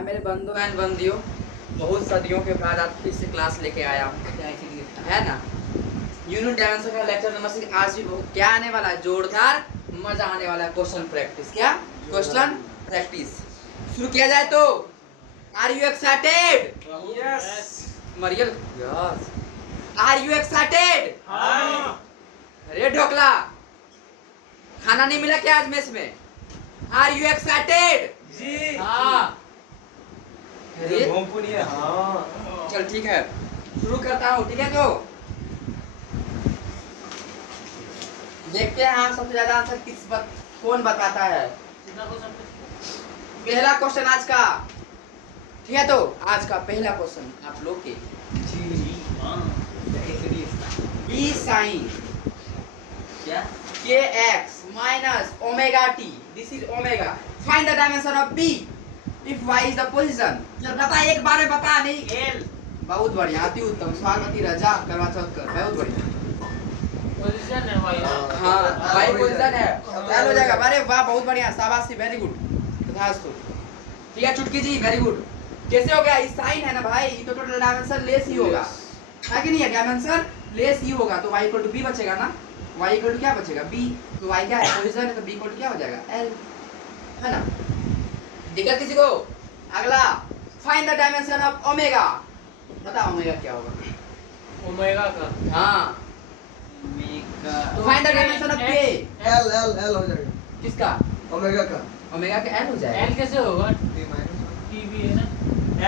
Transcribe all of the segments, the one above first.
हाँ मेरे बंधु एंड बंदियों, बहुत सदियों के बाद आज फिर से क्लास लेके आया हूँ, है ना। यूनिट डायमेंशन का लेक्चर नंबर 6। आज भी बहुत क्या आने वाला है, जोरदार मजा आने वाला है। क्वेश्चन प्रैक्टिस, क्या क्वेश्चन प्रैक्टिस शुरू किया जाए तो आर यू एक्साइटेड? यस। मरियल यस। Are you excited? हाँ। अरे ढोकला, खाना नहीं मिला क्या आज मेस में? Are you excited? जी। हाँ। अरे हाँ। चल ठीक है, शुरू करता हूँ, ठीक है। तो देखते हैं हाँ सबसे ज्यादा आंसर कौन बताता है। पहला क्वेश्चन आज का, ठीक है। तो आज का पहला क्वेश्चन आप लोग के बी साइन क्या k x minus omega t, this is omega, find the dimension of B if Y is the position. चल बता, एक बार में बता। नहीं एल। बहुत बढ़िया, अति उत्तम, स्वागती रजा करवा चौथ कर, बहुत बढ़िया। पोजीशन है भाई। हाँ भाई पोजीशन है, एल हो जाएगा। अरे वाह बहुत बढ़िया, शाबाशी, वेरी गुड, तथास्तु। ठीक है चुटकी जी, वेरी गुड। कैसे हो गया? इस साइन है ना भाई, ये तो टोटल डायमेंशन लेस ही होगा, है कि नहीं है? डायमेंशन लेस ही होगा, तो y इक्वल टू बी बचेगा ना। y इक्वल टू क्या बचेगा? b। तो y क्या है? पोजीशन है, तो b इक्वल टू क्या हो जाएगा? l, है ना। दिक्कत किसी को? अगला, find the dimension of omega. बता ओमेगा क्या होगा? ओमेगा का। हाँ, तो find the dimension of k। L L L हो जाएगा। किसका? ओमेगा का। ओमेगा का l हो जाएगा। एल कैसे होगा? टी माइनस टी भी है ना।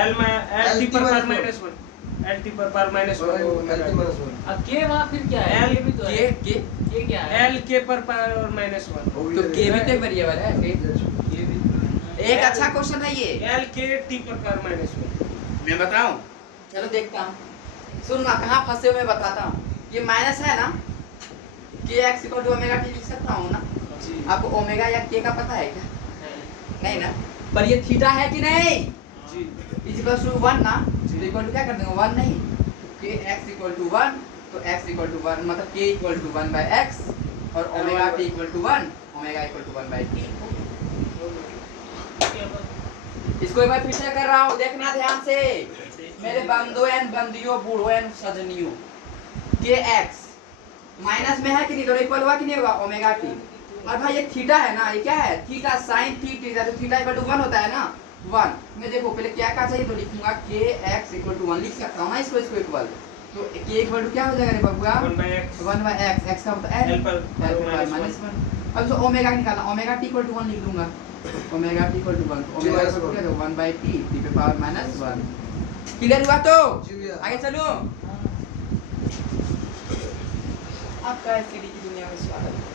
एल में एल टी पर माइनस 1, एल टी पर माइनस 1, एल टी माइनस 1। अब के वहां फिर क्या है? एल भी तो है। k के क्या है? एल के पर माइनस 1। तो k भी तो एक वेरिएबल है। ये भी एक अच्छा क्वेश्चन है ये। एल के टी पर माइनस 1। मैं बताऊं? चलो देखता हूँ, सुन ना, कहाँ फंसे हुए बताता हूँ। ये माइनस है ना, k x equal to omega t लिख सकता हूँ ना। जी। आपको ओमेगा या के का पता है क्या? नहीं ना। पर ये थीटा है कि नहीं? जी। इज इक्वल टू 1 ना, जी। तो इक्वल टू क्या कर देंगे? 1 नहीं, के एक्स इक्वल टू 1, तो एक्स इक्वल टू 1 मतलब k equal to 1 by x, और omega t equal to 1, omega equal to 1 by t. इसको एक बार फिर से कर रहा हूँ, देखना ध्यान से मेरे बंधु एंड बंदियों, बूढ़ो एंड सजनियों। के एक्स माइनस में है कि नहीं, तो इक्वल हुआ कि नहीं होगा? Omega T. और भाई ये थीटा है ना, ये क्या है? थीटा साइन थीटा, तो थीटा इक्वल टू 1 होता है ना, 1। मैं देखो पहले क्या क्या चाहिए, तो लिखूंगा के एक्स इक्वल टू 1 लिख सकता हूँ ना इसको इक्वल। तो के इक्वल टू क्या हो जाएगा रे बबुआ? 1 by x. 1 by x, x का मतलब एल पर माइनस 1। अब जो ओमेगा निकालना, ओमेगा टी इक्वल टू 1 लिख दूंगा, omega t equal to 1, omega equal to क्या है? 1 बाय टी, टी पे पावर माइनस 1। क्लियर हुआ? तो आगे चलो। आपका एसटीडी की दुनिया में स्वागत है।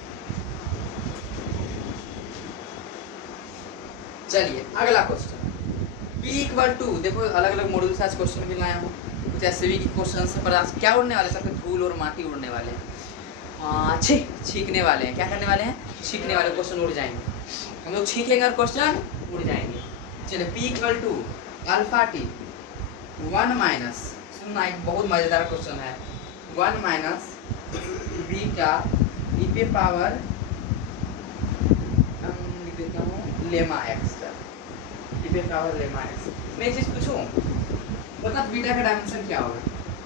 चलिए अगला क्वेश्चन, p इक्वल टू, देखो अलग अलग मॉड्यूल से आज क्वेश्चन भी लाया हूँ। कुछ ऐसे भी क्वेश्चन से पर आज क्या उड़ने वाले, सबके धूल और माटी उड़ने वाले हैं। छींकने वाले हैं। क्या करने वाले हैं? छींकने वाले क्वेश्चन उड़ जाएंगे। हम लोग छींकेंगे और क्वेश्चन उड़ जाएंगे। चलिए p equal to alpha t 1 minus, सुनना एक बहुत मजेदार क्वेश्चन है, 1 माइनस बीटा ई पे पावर लिख देता हूँ लेमा एक्स, ई पे पावर लेमा एक्स। मैं एक चीज पूछूं, बता बीटा का डायमेंशन क्या होगा?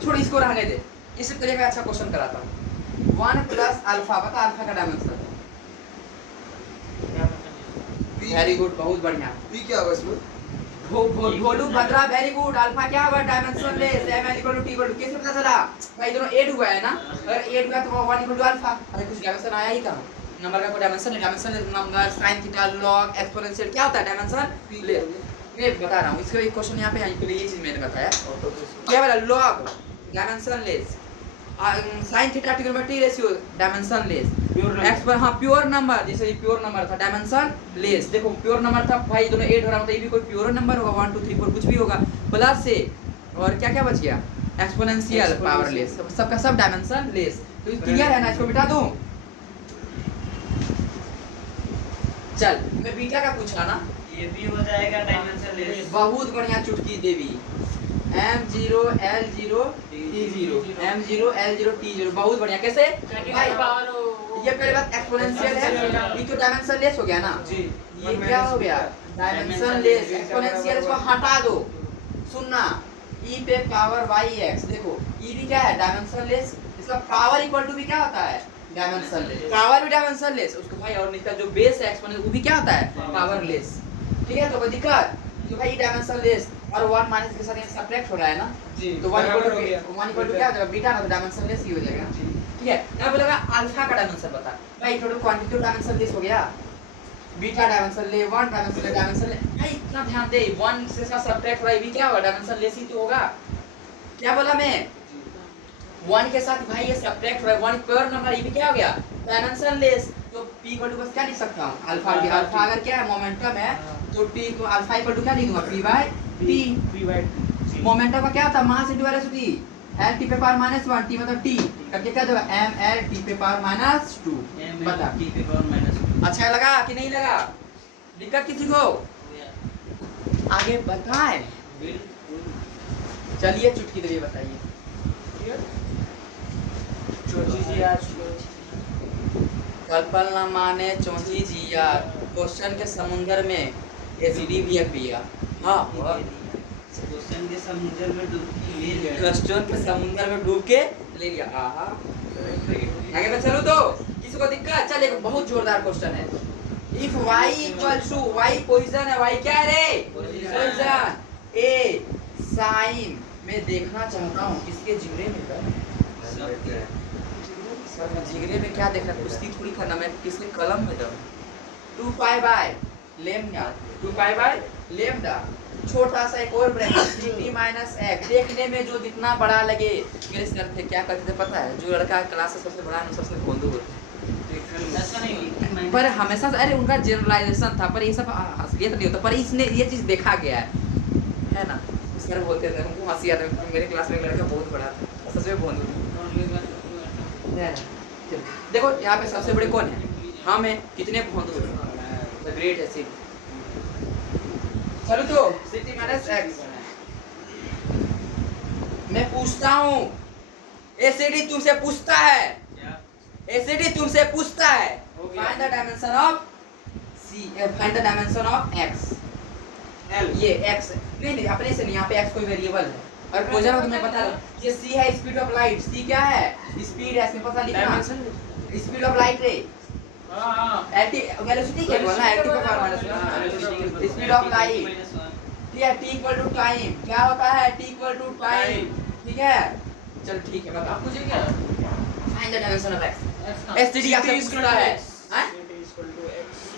छोड़ इसको रहने दे, इससे तरह का अच्छा क्वेश्चन कराता हूँ। 1 प्लस अल्फा, बता अल्फा का डायमेंशन। वेरी गुड, बहुत बढ़िया। पी क्या होगा इसमें? Bholu Bhadra, very good. Alpha क्या होगा? Dimensionless, m equal to t equal to, कैसे पता चला भाई? दोनों 8 हुआ है ना, अगर 8 हुआ तो 1 इक्वल टू अल्फा। अरे कुछ डायमेंशन आया ही कहां? नंबर का कोई डायमेंशन है? Dimension number sin theta log exponential क्या होता है? Dimension less. मैं बता रहा हूं, इसका एक क्वेश्चन यहां पे है, इसके लिए ये चीज मैंने बताया। क्या बोला? log dimension less, sin theta trigonometry ratio dimension less, x पर हाँ प्योर नंबर, जैसे ये प्योर नंबर था डायमेंशन लेस। देखो प्योर नंबर था भाई, दोनों 8 हो रहा मतलब ये भी कोई प्योर नंबर होगा, 1 2 3 4 कुछ भी होगा, प्लस से और क्या क्या बच गया? एक्सपोनेंशियल पावर लेस, सबका सब डायमेंशन लेस। तो क्लियर है ना? इसको मिटा दूं? चल मैं बीटा का पूछा ना, ये भी हो जाएगा डायमेंशन लेस। बहुत बढ़िया चुटकी देवी। m0 l0 t0, m0 l0 t0, बहुत बढ़िया। कैसे भाई? ये पहले बात एक्सपोनेंशियल है, ये तो डायमेंशन लेस हो गया ना। जी। ये क्या हो गया? डायमेंशन लेस एक्सपोनेंशियल इसको हटा दो। सुनना e पे पावर yx, देखो e भी क्या है डायमेंशन लेस, इसका पावर इक्वल टू भी क्या होता है डायमेंशन लेस, पावर भी डायमेंशन लेस उसको भाई, और इसका जो बेस है एक्सपोनेंट वो भी क्या होता है पावर लेस। ठीक है, तो कोई दिक्कत तो भाई डायमेंशन लेस और 1 माइनस के साथ ये सब्ट्रैक्ट हो रहा है ना, जी, तो 1 बराबर हो इक्वल गया। टू 1 इक्वल टू क्या हो जाएगा बीटा ना, तो डायमेंशन लेस ही हो जाएगा। ठीक है, अब बोलेगा अल्फा का डायमेंशन बता भाई, टोटल क्वांटिटी डायमेंशन लेस हो गया, बीटा डायमेंशन ले 1 डायमेंशन ले भाई, इतना ध्यान दे 1 से इसका सब्ट्रैक्ट हो रहा है, भी क्या होगा डायमेंशन लेस ही तो होगा। क्या बोला मैं 1 के साथ भाई ये सब्ट्रैक्ट हो रहा है, 1 पर नंबर ये भी क्या हो गया डायमेंशन लेस, तो p इक्वल टू बस क्या लिख सकता हूं अल्फा, अल्फा अगर क्या है मोमेंटम है तो t को अल्फा इक्वल टू क्या लिख दूंगा p बाय p। मोमेंटम का क्या होता है mass into velocity, l t पे पावर -1 t मतलब t करके क्या देगा m l t पे पावर -2। बता t पे पावर -2 अच्छा लगा कि नहीं लगा, दिक्कत किसी को आगे बताएं। चलिए चुटकी दे बताइए। चौथी जी आज कल्पल न माने चौथी जिया, क्वेश्चन के समुंदर में एसिडी भी पिया। हाँ क्वेश्चन के समुद्र में डुबकी ले लिया। क्वेश्चन के समुंदर में डूब के ले लिया। आहा आगे मैं चलूं तो किसी को दिक्कत, चल एक बहुत जोरदार क्वेश्चन है। If y equals to y position है, y क्या है रे पोजीशन, a साइन मैं देखना चाहता हूँ किसके जिगरे में कर सर, मैं जिगरे में क्या देखना कुश्ती थोड़ी करना, मैं किसके कलम में दम 2 pi by lambda, 2 pi by lambda, छोटा सा एक और ब्रैकेट t माइनस x, देखने में जो जितना बड़ा लगे। मेरे सर थे क्या करते थे पता है, जो लड़का क्लास से सबसे बड़ा है सबसे भोंदू होता है, ऐसा नहीं होता। पर हमेशा अरे उनका जनरलाइजेशन था, पर ये सब असलियत नहीं होता, पर इसने ये चीज देखा गया है ना। सर बोलते थे उनको हंसी आती है, मेरे क्लास में एक लड़का बहुत बड़ा था सच में भोंदू था। देखो यहाँ पे सबसे बड़े कौन है, हम हैं, कितने भोंदू द ग्रेट है। चलो तो t माइनस x मैं पूछता हूँ, एसिडी तुमसे पूछता है, एसिडी तुमसे पूछता है find the dimension of c, find the dimension of x। L ये x नहीं अपने से नहीं, यहाँ पे x कोई वेरिएबल है और पोजर को तुम्हें पता है, ये c है स्पीड ऑफ लाइट, c क्या है स्पीड है, इसमें पता लिखना स्पीड ऑफ लाइट रे, हां एटी वेलोसिटी क्या बोलना है, एटी पे पावर -1 स्पीड ऑफ लाइट। ठीक है, t इक्वल टू टाइम क्या होता है, t इक्वल टू टाइम। ठीक है चल ठीक है बता मुझे क्या find the dimension of x। STD आपसे पूछता है हैं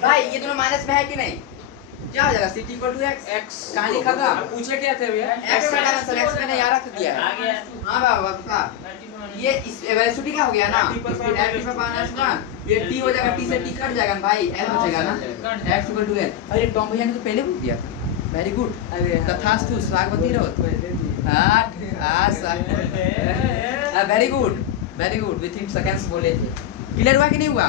भाई, ये दोनों माइनस में है कि नहीं, क्या हो जाएगा ct इक्वल टू x, कहानी खत्म। पूछे क्या थे भैया, x का डायमेंशन x मैंने यहाँ रख दिया है। आ गया। हां बाबा बता, ये इस वेलोसिटी क्या हो गया ना t पर -1, ये t हो जाएगा, t से t कट जाएगा भाई, l बचेगा ना x इक्वल टू l। अरे टॉम भैया ने तो पहले बोल दिया था, वेरी गुड तथास्तु स्वागवती रहो। Very good with in seconds बोले थे। क्लियर हुआ कि नहीं हुआ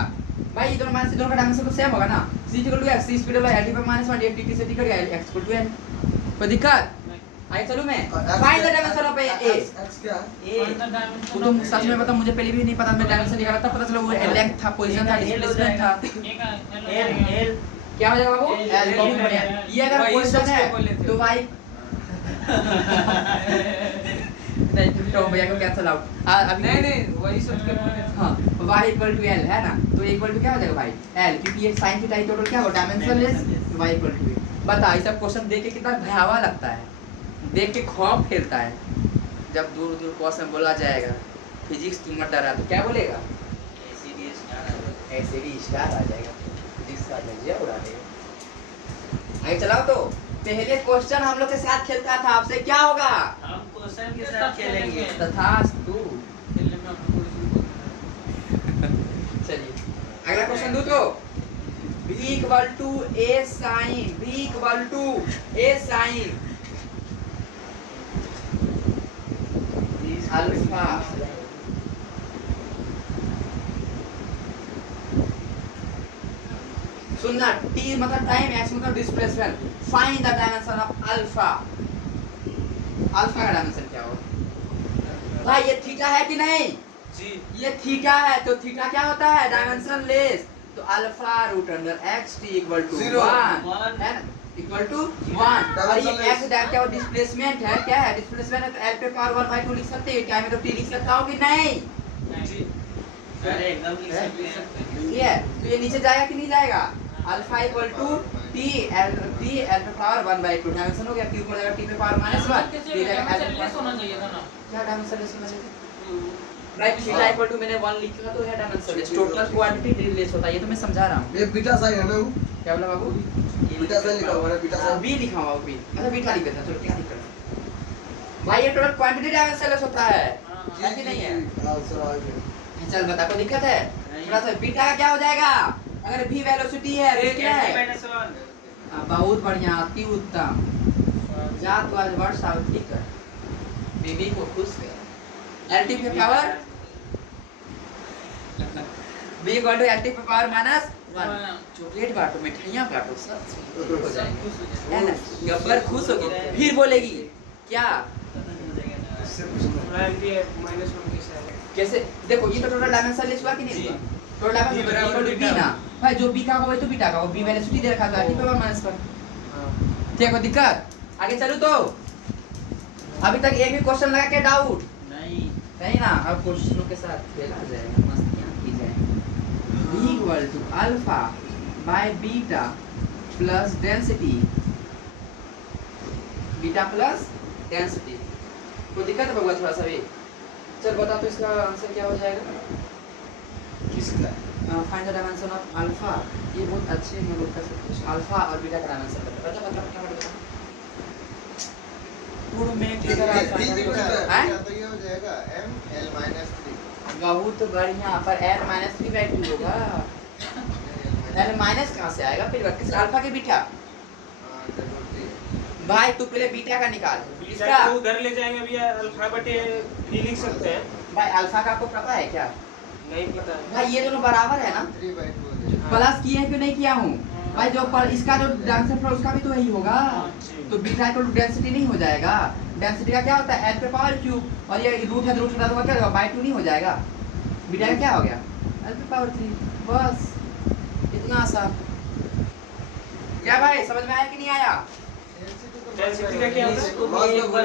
भाई, ये दोनों माइनस दोनों का डायमेंशन तो सेम होगा ना, c equal to x, c speed of light पर -1 ये t से t कट गया, x इक्वल टू l। कोई दिक्कत आगे चलूं मैं, find the dimension of a। x क्या वो तुम सच में बता, मुझे पहले भी नहीं पता, मैं डायमेंशन निकाला था, पता चला वो लेंथ था, पोजीशन था, डिस्प्लेसमेंट था। L क्या हो जाएगा बाबू l बहुत बढ़िया। ये अगर वही पोजीशन सोच के है बोले थे। तो भाई नहीं तो भैया को कैंसिल आउट अभी नहीं वही सोच कर बोले थे। हाँ y इक्वल टू l है ना, तो इक्वल टू क्या हो जाएगा भाई l, क्योंकि ये sin थीटा टोटल क्या होगा dimensionless, y equal to बता। ये सब क्वेश्चन देख के कितना भयावह लगता है, देख के खौफ खेलता है। जब दूर दूर क्वेश्चन बोला जाएगा फिजिक्स तुम मत डरा, तो क्या बोलेगा एसिडी स्टार आ जाएगा, फिजिक्स का लज्जा उड़ा देगा। आगे चलाओ तो पहले क्वेश्चन हम लोग के साथ खेलता था, आपसे क्या होगा हम क्वेश्चन के साथ खेलेंगे। तथास्तु। चलिए अगला क्वेश्चन दो तो b equal to a sin, b equal to a sin alpha सुनना, t मतलब टाइम, x मतलब displacement. Find the dimension of alpha, alpha का डायमेंशन क्या होगा भाई, ये थीटा है कि नहीं जी ये थीटा है, तो थीटा क्या होता है डायमेंशन लेस, तो alpha root under x t equal to 0, 1 है ना। इक्वल टू 1 और ये x क्या वो डिस्प्लेसमेंट है, क्या है डिस्प्लेसमेंट है, तो l पे पावर 1/2 लिख सकते हैं, क्या मैं तो t लिख सकता हूं कि नहीं? जी अरे एकदम लिख सकते हैं। ये तो ये नीचे जाएगा कि नहीं जाएगा? Alpha equal to t l पे पावर 1/2 डायमेंशन हो गया, q को जाएगा t पे पावर -1 ये जाएगा l पे होना चाहिए था ना। क्या डायमेंशन लेस होना चाहिए? राइट थीटा इक्वल टू मैंने 1 लिखा तो है डायमेंशन लेस, टोटल क्वांटिटी रिलेस होता है, ये तो मैं समझा रहा हूं। ये बीटा साइन है ना वो? क्या बोला बाबू? बीटा साइन लिखा हुआ है, बीटा साइन। बी लिखा हुआ बी, अच्छा बीटा लिख देता चलो, क्या दिक्कत है भाई? ये टोटल क्वांटिटी डायमेंशन लेस होता है कि नहीं है? आंसर आ गया। चल बता, कोई दिक्कत है? थोड़ा सा बीटा का क्या हो जाएगा अगर v वेलोसिटी है तो क्या है? -1 बहुत बढ़िया, अति उत्तम। जा तू आज वर्ष आउट ठीक कर, बीबी को खुश कर। lt पे power v equal to lt पे पावर -1। चॉकलेट बांटो, मिठाइयां बांटो, सब हो जाएगा है ना? गब्बर खुश होगी, फिर बोलेगी क्या? इससे पूछना। ये -1 कैसे आएगा? कैसे? देखो ये तो टोटल डायमेंशन लेस हुआ कि नहीं हुआ? Total dimension equal to b ना भाई, जो b का होगा वही तो बीटा का होगा, b वेलोसिटी दे रखा था lt पे पावर -1। ठीक है, कोई दिक्कत? आगे चलूं तो अभी तक एक भी क्वेश्चन लगा के डाउट नहीं नहीं ना? अब क्वेश्चनों के साथ खेला जाएगा, मस्तियां की जाएंगी। v equal to alpha by beta plus density, beta plus density. कोई दिक्कत है बबुआ? थोड़ा सा भी चल बता तो इसका आंसर क्या हो जाएगा? किसका? Find the dimension of alpha. ये बहुत अच्छे में लोग कर सकते हैं, अल्फा और बीटा का डायमेंशन बता। पूर्ण में किधर ये आता ये कुछ है? है। या तो ये हो जाएगा m l-3 बहुत बढ़िया, पर n-3/2 होगा। n माइनस कहाँ से आएगा फिर? किस अल्फा के बीटा? भाई तू पहले बीटा का निकाल। बीटा इसका को उधर ले जाएंगे भैया, अल्फा बटे v लिख सकते हैं। भाई अल्फा का आपको पता है क्या? नहीं पता है। भाई ये दोनों बराबर है ना? 3/2 हो जाएगा। प्लस किए हैं कि नहीं किया हूँ? भाई जो पर इसका जो डायमेंशन उसका भी तो वही होगा, तो बीटा इक्वल टू डेंसिटी नहीं हो जाएगा? डेंसिटी का क्या होता है? l पे पावर क्यूब, और ये रूट है तो रूट हटा दूंगा, क्या होगा? बाय 2 नहीं हो जाएगा? बीटा का क्या हो गया? l पे पावर 3, बस इतना आसान। क्या भाई समझ में आया कि नहीं आया? डेंसिटी का क्या होता है?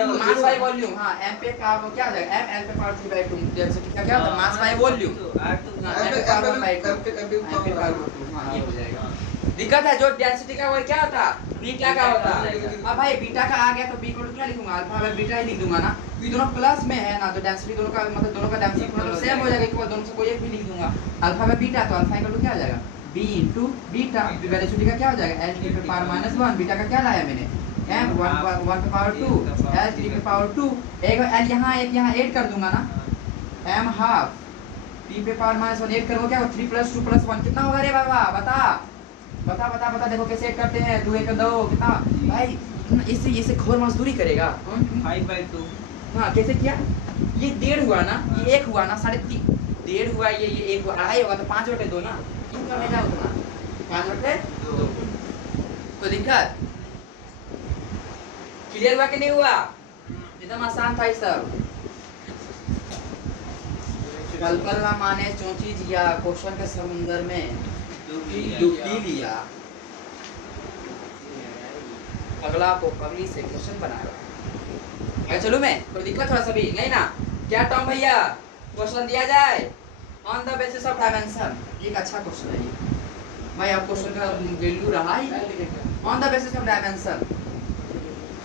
Mass by volume. हाँ m पे पावर क्या हो जाएगा? m l पे पावर 3/2। डेंसिटी का क्या होता है? Mass by volume. m पे पावर 1/2 हाँ ये हो जाएगा। दिक्कत है जो डेंसिटी का वो क्या होता? बीटा का होता। अब भाई बीटा का आ गया तो b को क्या लिखूंगा? अल्फा बाय बीटा ही लिख दूंगा ना, ये दोनों प्लस में है ना, तो डेंसिटी दोनों का मतलब दोनों का डेंसिटी मतलब सेम हो जाएगा, इक्वल दोनों से कोई एक भी लिख दूंगा। अल्फा बाय बीटा तो अल्फा इक्वल टू क्या हो जाएगा? b into beta. वेलोसिटी का क्या हो जाएगा? l t पे पावर -1। बीटा का क्या लाया मैंने? m 1 पे पावर 2 l 3 पे पावर 2। एक l यहाँ एक यहाँ ऐड कर दूंगा ना, m हाफ p पे पावर -1 ऐड करूंगा, क्या हो? 3 + 2 + 1 कितना होगा रे बाबा? बता बता बता बता। देखो कैसे ऐड करते हैं, 2 1 2 कितना भाई? इससे घोर मजदूरी करेगा। 5/2 हाँ कैसे किया? ये 1.5 हुआ ना, ये 1 हुआ ना, 3.5 1.5 हुआ, ये 1 हुआ, 2.5 होगा तो 5/2 ना, इनका में जा उतना 5/2। तो दिक्कत क्लियर हुआ कि नहीं हुआ? एकदम आसान था ये सब। पल ना माने चोंची जिया, क्वेश्चन के समुंदर में डुबकी लिया, अगला को पगली से क्वेश्चन बनाया। अरे चलो मैं कोई दिक्कत थोड़ा सा भी नहीं ना? क्या टॉम भैया क्वेश्चन दिया जाए on the basis of dimension. एक अच्छा क्वेश्चन है ये भाई, आप क्वेश्चन का वैल्यू रहा ही on the basis of dimension.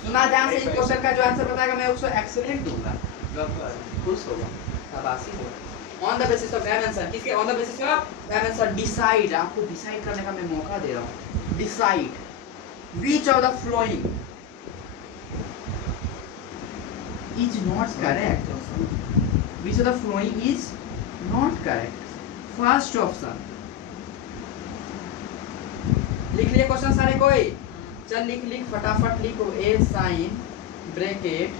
सुना ध्यान से, इस क्वेश्चन का जो आंसर बताएगा मैं उसको एक्सीलेंट दूंगा, खुश होगा, शाबाशी होगा। On the basis of dimension, किसके on the basis of dimension? Decide, आपको डिसाइड करने का मैं मौका दे रहा हूँ। Decide which of the following is not correct? Which of the following is not correct? First option। लिख लिए क्वेश्चन सारे कोई? चल लिख फटाफट लिखो। a sin bracket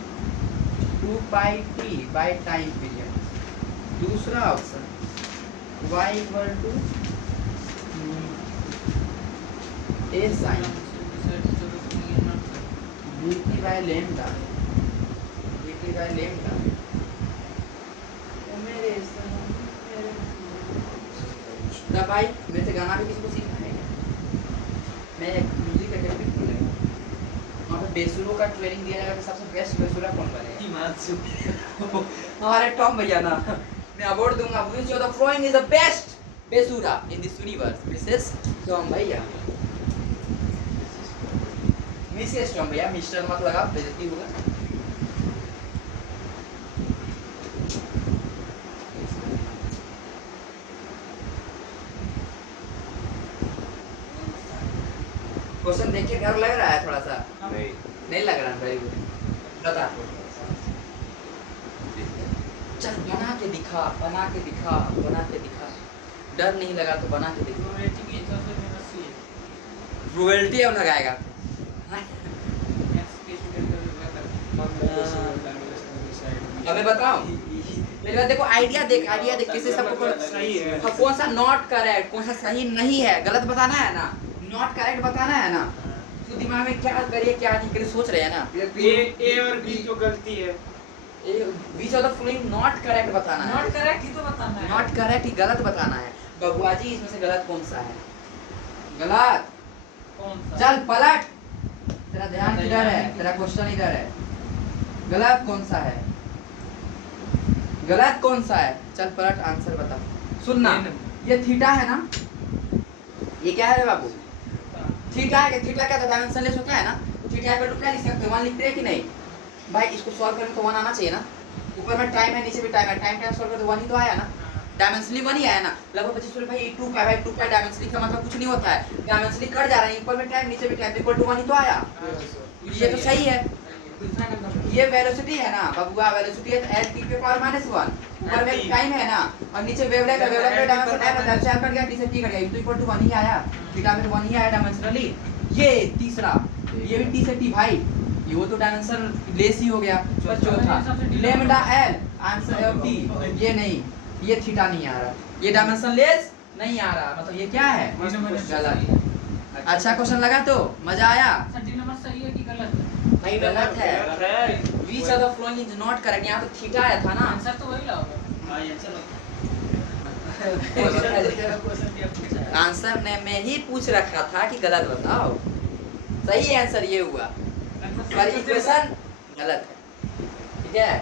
2 pi t by time period. दूसरा option y equal to a sin dt by lambda, dt by lambda। मेरे तब भाई वैसे गाना भी किसको सीखना है? मैं म्यूजिक एकेडमी खोलेगा। बेसुरो का ट्रेनिंग दिया जाएगा तो सबसे बेस्ट बेसुरा कौन बनेगा? हिमांशु हमारे टॉम भैया ना, मैं अवार्ड दूंगा which of the following is the best बेसुरा in this universe. Mrs Tom भैया, मिसेस टॉम भैया, मिस्टर मत लगा, बेइज्जती होगा। क्वेश्चन देख के डर लग रहा है थोड़ा सा? नहीं लग रहा? Very good. बता, चल बना के दिखा, बना के दिखा, बना के दिखा। डर नहीं लगा तो बना के दिखा। प्रोबेबिलिटी अब लगाएगा। अब मैं बताऊं, मेरे पास देखो आइडिया देख, आइडिया देख किसी सबको सही है। हाँ, कौन सा नॉट करेक्ट, कौन सा सही नहीं है, गलत बताना है ना, नॉट करेक्ट बताना है ना। तो दिमाग में क्या करिए क्या नहीं करिए सोच रहे हैं ना। ए और बी जो गलती है, which of the following not correct बताना है। नॉट करेक्ट ही तो बताना है। नॉट करेक्ट ही गलत बताना है। बबुआ जी इसमें से गलत कौन सा है? गलत। कौन सा? चल पलट, तेरा ध्यान किधर है, तेरा क्वेश्चन इधर है। गलत कौन सा है? गलत कौन सा है? चल पलट, आंसर बता। सुनना, ये थीटा है ना, ये क्या है रे बाबू? थीटा है। थीटा क्या डायमेंशनलेस होता है ना, थीटा इक्वल टू क्या लिख सकते हैं? 1 लिखते हैं कि नहीं भाई? इसको सॉल्व करने तो 1 आना चाहिए ना। ऊपर में टाइम है, नीचे भी टाइम है, टाइम टाइम सॉल्व करते 1 ही तो आया ना। डायमेंशनली 1 ही आया ना। लगभग 25 भाई 2 का भाई 2 का डायमेंशनली का मतलब कुछ नहीं होता है, डायमेंशनली कट जा रहा है, ऊपर में टाइम नीचे भी टाइम इक्वल टू 1 ही तो आया। ये तो सही है। ये वेलोसिटी है ना बबुआ, वेलोसिटी है एल टी पे पावर -1, ऊपर में टाइम है ना और नीचे वेवलेंथ है, वेवलेंथ का डायमेंशन है, मतलब चल कट गया, नीचे टी कट गया, तो इक्वल टू 1 ही आया। थीटा में 1 ही आया डायमेंशनली। ये तीसरा, ये भी टी से टी भाई, ये वो तो डायमेंशन लेस ही हो गया। पर चौथा लैम्डा एल, आंसर है टी, ये नहीं, ये थीटा नहीं आ रहा, ये डायमेंशन लेस नहीं आ रहा, मतलब ये क्या है? गलत। अच्छा क्वेश्चन लगा तो मजा आया? 30 नंबर सही है कि गलत है? भाई गलत है। Which of the following is not correct? यहाँ तो थीटा आया था ना। आंसर तो वही लाओगे। हाँ आंसर आंसर ने मैं ही पूछ रखा था कि गलत बताओ। सही आंसर ये हुआ, पर इक्वेशन गलत है। ठीक है,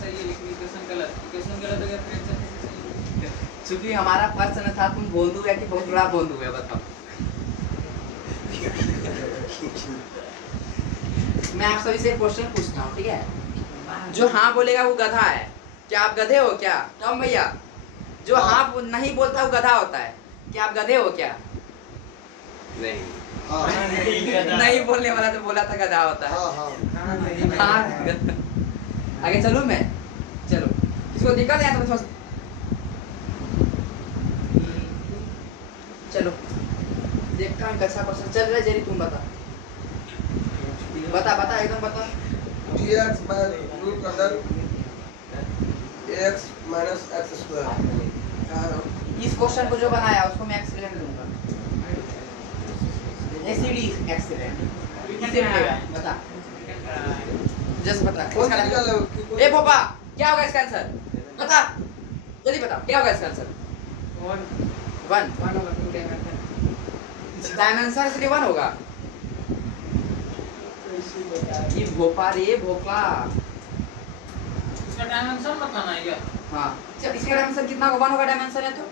सही है लेकिन इक्वेशन गलत, इक्वेशन गलत हो गया फिर आंसर कैसे सही है? चूंकि हमारा प्रश्न था तुम बोंदू है कि बहुत बड़ा बोंदू है, बताओ। मैं आप सभी से एक क्वेश्चन पूछता हूँ, ठीक है? जो हाँ बोलेगा वो गधा है। क्या आप गधे हो क्या टॉम भैया? जो हाँ नहीं बोलता वो गधा होता है। क्या आप गधे हो क्या? नहीं। नहीं बोलने वाला तो बोला था गधा होता है। हाँ आगे चलूं मैं? चलो, इसको दिक्कत है तो चलो देखता हूँ कैसा क्वेश्चन चल रहा है। जेरी तुम बता बता एकदम बता। dx by root under ax minus x square। इस क्वेश्चन को जो बनाया उसको मैं एक्सीलेंट दूंगा। एसीडी एक्सीलेंट किसे मिलेगा बता, जस्ट बता। कौन सा निकाल लो? ए पापा क्या होगा इसका आंसर? बता जल्दी बता, क्या होगा इसका आंसर? 1 डायमेंशन इसलिए 1 होगा। ये भोपा रे भोपा। इसका डायमेंशन बताना है क्या? हाँ जब इसका डायमेंशन कितना होगा? 1 होगा डायमेंशन है तो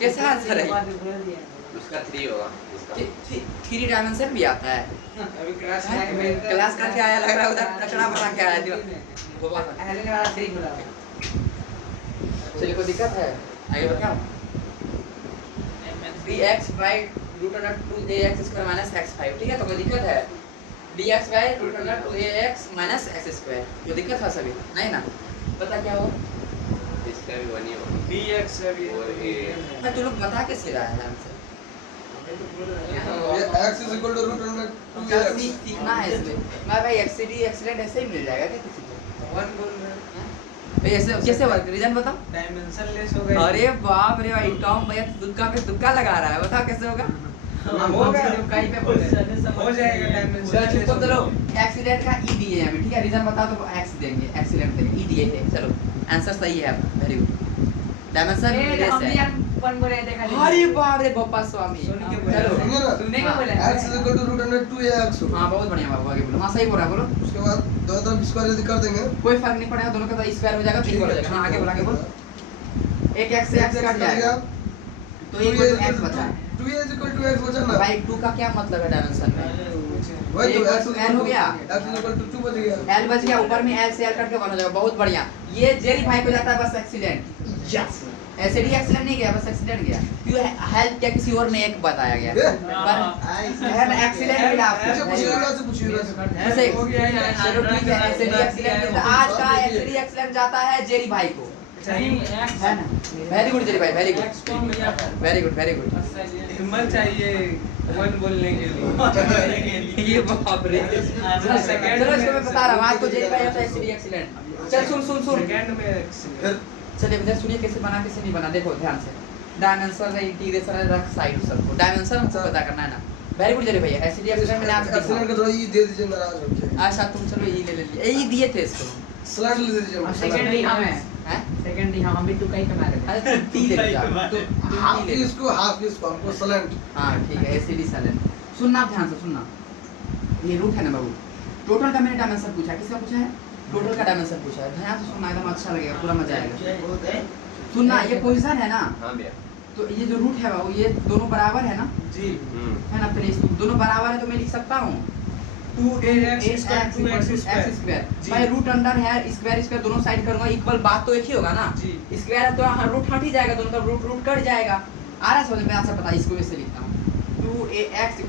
कैसा आंसर है? उसका 3 होगा। 3 डायमेंशन भी आता है। अभी क्लास क्लास करके आया लग रहा है उधर कचरा बना के आया जो भोपा था। चलिए कोई दिक्कत है? आगे बताओ। dx by root under 2ax square minus x5, ठीक है? तो कोई दिक्कत है? dx by root under 2ax minus x square, कोई दिक्कत है सभी? नहीं ना? पता क्या होगा? इसका भी 1 ही होगा। dx है भी और ये मैं तू लोग बता कैसे रहा है आंसर? ये x is equal to root under क्या 2ax। सीखना है इसमें? मैं भाई xcd एक्सीलेंट ऐसे ही मिल जाएगा क्या किसी को? 1 बोल रहे हैं। भाई ऐसे कैसे वर्क? रीजन बताओ। डायमेंशन लेस हो गया। अरे बाप रे भाई टॉम भैया तुक्का पे तुक्का लगा रहा है, बताओ कैसे होगा? होगा। कहीं पे बोल हो जाएगा डायमेंशन। तो चलो एक्सीडेंट का ई दिए हैं अभी, ठीक है? रीजन बताओ तो एक्स देंगे, एक्सीडेंट देंगे, ई दिए थे। चलो आंसर सही है, वेरी गुड। डायमेंशन लेस है। पण बोले देखा अरे बाप रे बप्पा स्वामी सुन के बोला। चलो सुनिए ना सुनने का बोला x is equal to root under 2ax होगा। हाँ बहुत बढ़िया बाबू आगे बोलो हाँ सही बोल रहा है बोलो उसके बाद दोनों तरफ स्क्वायर यदि कर देंगे कोई फर्क नहीं पड़ेगा दोनों का स्क्वायर हो जाएगा तो इक्वल हो जाएगा हाँ आगे बोल एक x से x कट जाएगा तो ये इक्वल टू x बचा है 2a is equal to x बचा ना भाई 2 का क्या मतलब है डायमेंशन में वही तो एक x is L हो गया x is equal to 2 बच गया L बच गया ऊपर में L से L कट के 1 हो जाएगा बहुत बढ़िया ये जेरी भाई को जाता है बस एक्सीडेंट यस ऐसे भी एक्सीडेंट नहीं गया बस एक्सीडेंट गया क्यों हेल्प क्या किसी और ने एक बताया गया पर है एक्सीडेंट मिला अच्छा पूछिए ना से पूछिए ना ऐसे हो गया यार चलो ठीक है ऐसे भी एक्सीडेंट मिलता आज का एक्सीडेंट एक्सीडेंट जाता है जेरी भाई को नहीं x है ना वेरी गुड जेरी भाई वेरी x कौन भैया वेरी गुड हिम्मत चाहिए वन बोलने के लिए ये बाप रे चलो इसको मैं बता रहा हूं आज को जेरी भाई होता है एक्सीडेंट चल सुन सेकंड में फिर चलिए भैया सुनिए कैसे बना कैसे नहीं बना देखो ध्यान से डायमेंशन है इंटीग्रेशन है रख साइड सबको डायमेंशन हमको पता करना है ना वेरी गुड जेरी भैया ऐसे एक्सीडेंट मैंने आपको एक्सीलेंट का थोड़ा ई दे दीजिए नाराज हो जाए अच्छा तुम चलो ये ले लिए यही दिए थे इसको स्लाइड ले दीजिए अब सेकंड ही हम हैं हैं सेकंड ही हम भी 2 का ही कमा रहे थे अरे तुम टी ले जाओ तो हाफ इसको हमको स्लाइड हाँ ठीक है एसिडी साइलेंट सुनना आप ध्यान से सुनना ये रूट है ना बाबू टोटल का मैंने डायमेंशन पूछा किसका पूछा है टोटल का डायमेंशन पूछा है ध्यान से सुनना एकदम अच्छा लगेगा पूरा मजा आएगा सुनना ये पोजीशन है ना हां भैया तो ये जो रूट है बाबू ये दोनों बराबर है ना जी है ना प्लीज दोनों बराबर है तो मैं लिख सकता हूँ 2ax स्क्वायर जी। भाई रूट अंडर है स्क्वायर दोनों साइड करूंगा इक्वल बात तो एक ही होगा ना जी। स्क्वायर है तो रूट हट ही जाएगा दोनों तरफ रूट कट जाएगा आ रहा है समझ में आपसे पता इसको वैसे लिखता हूँ 2ax =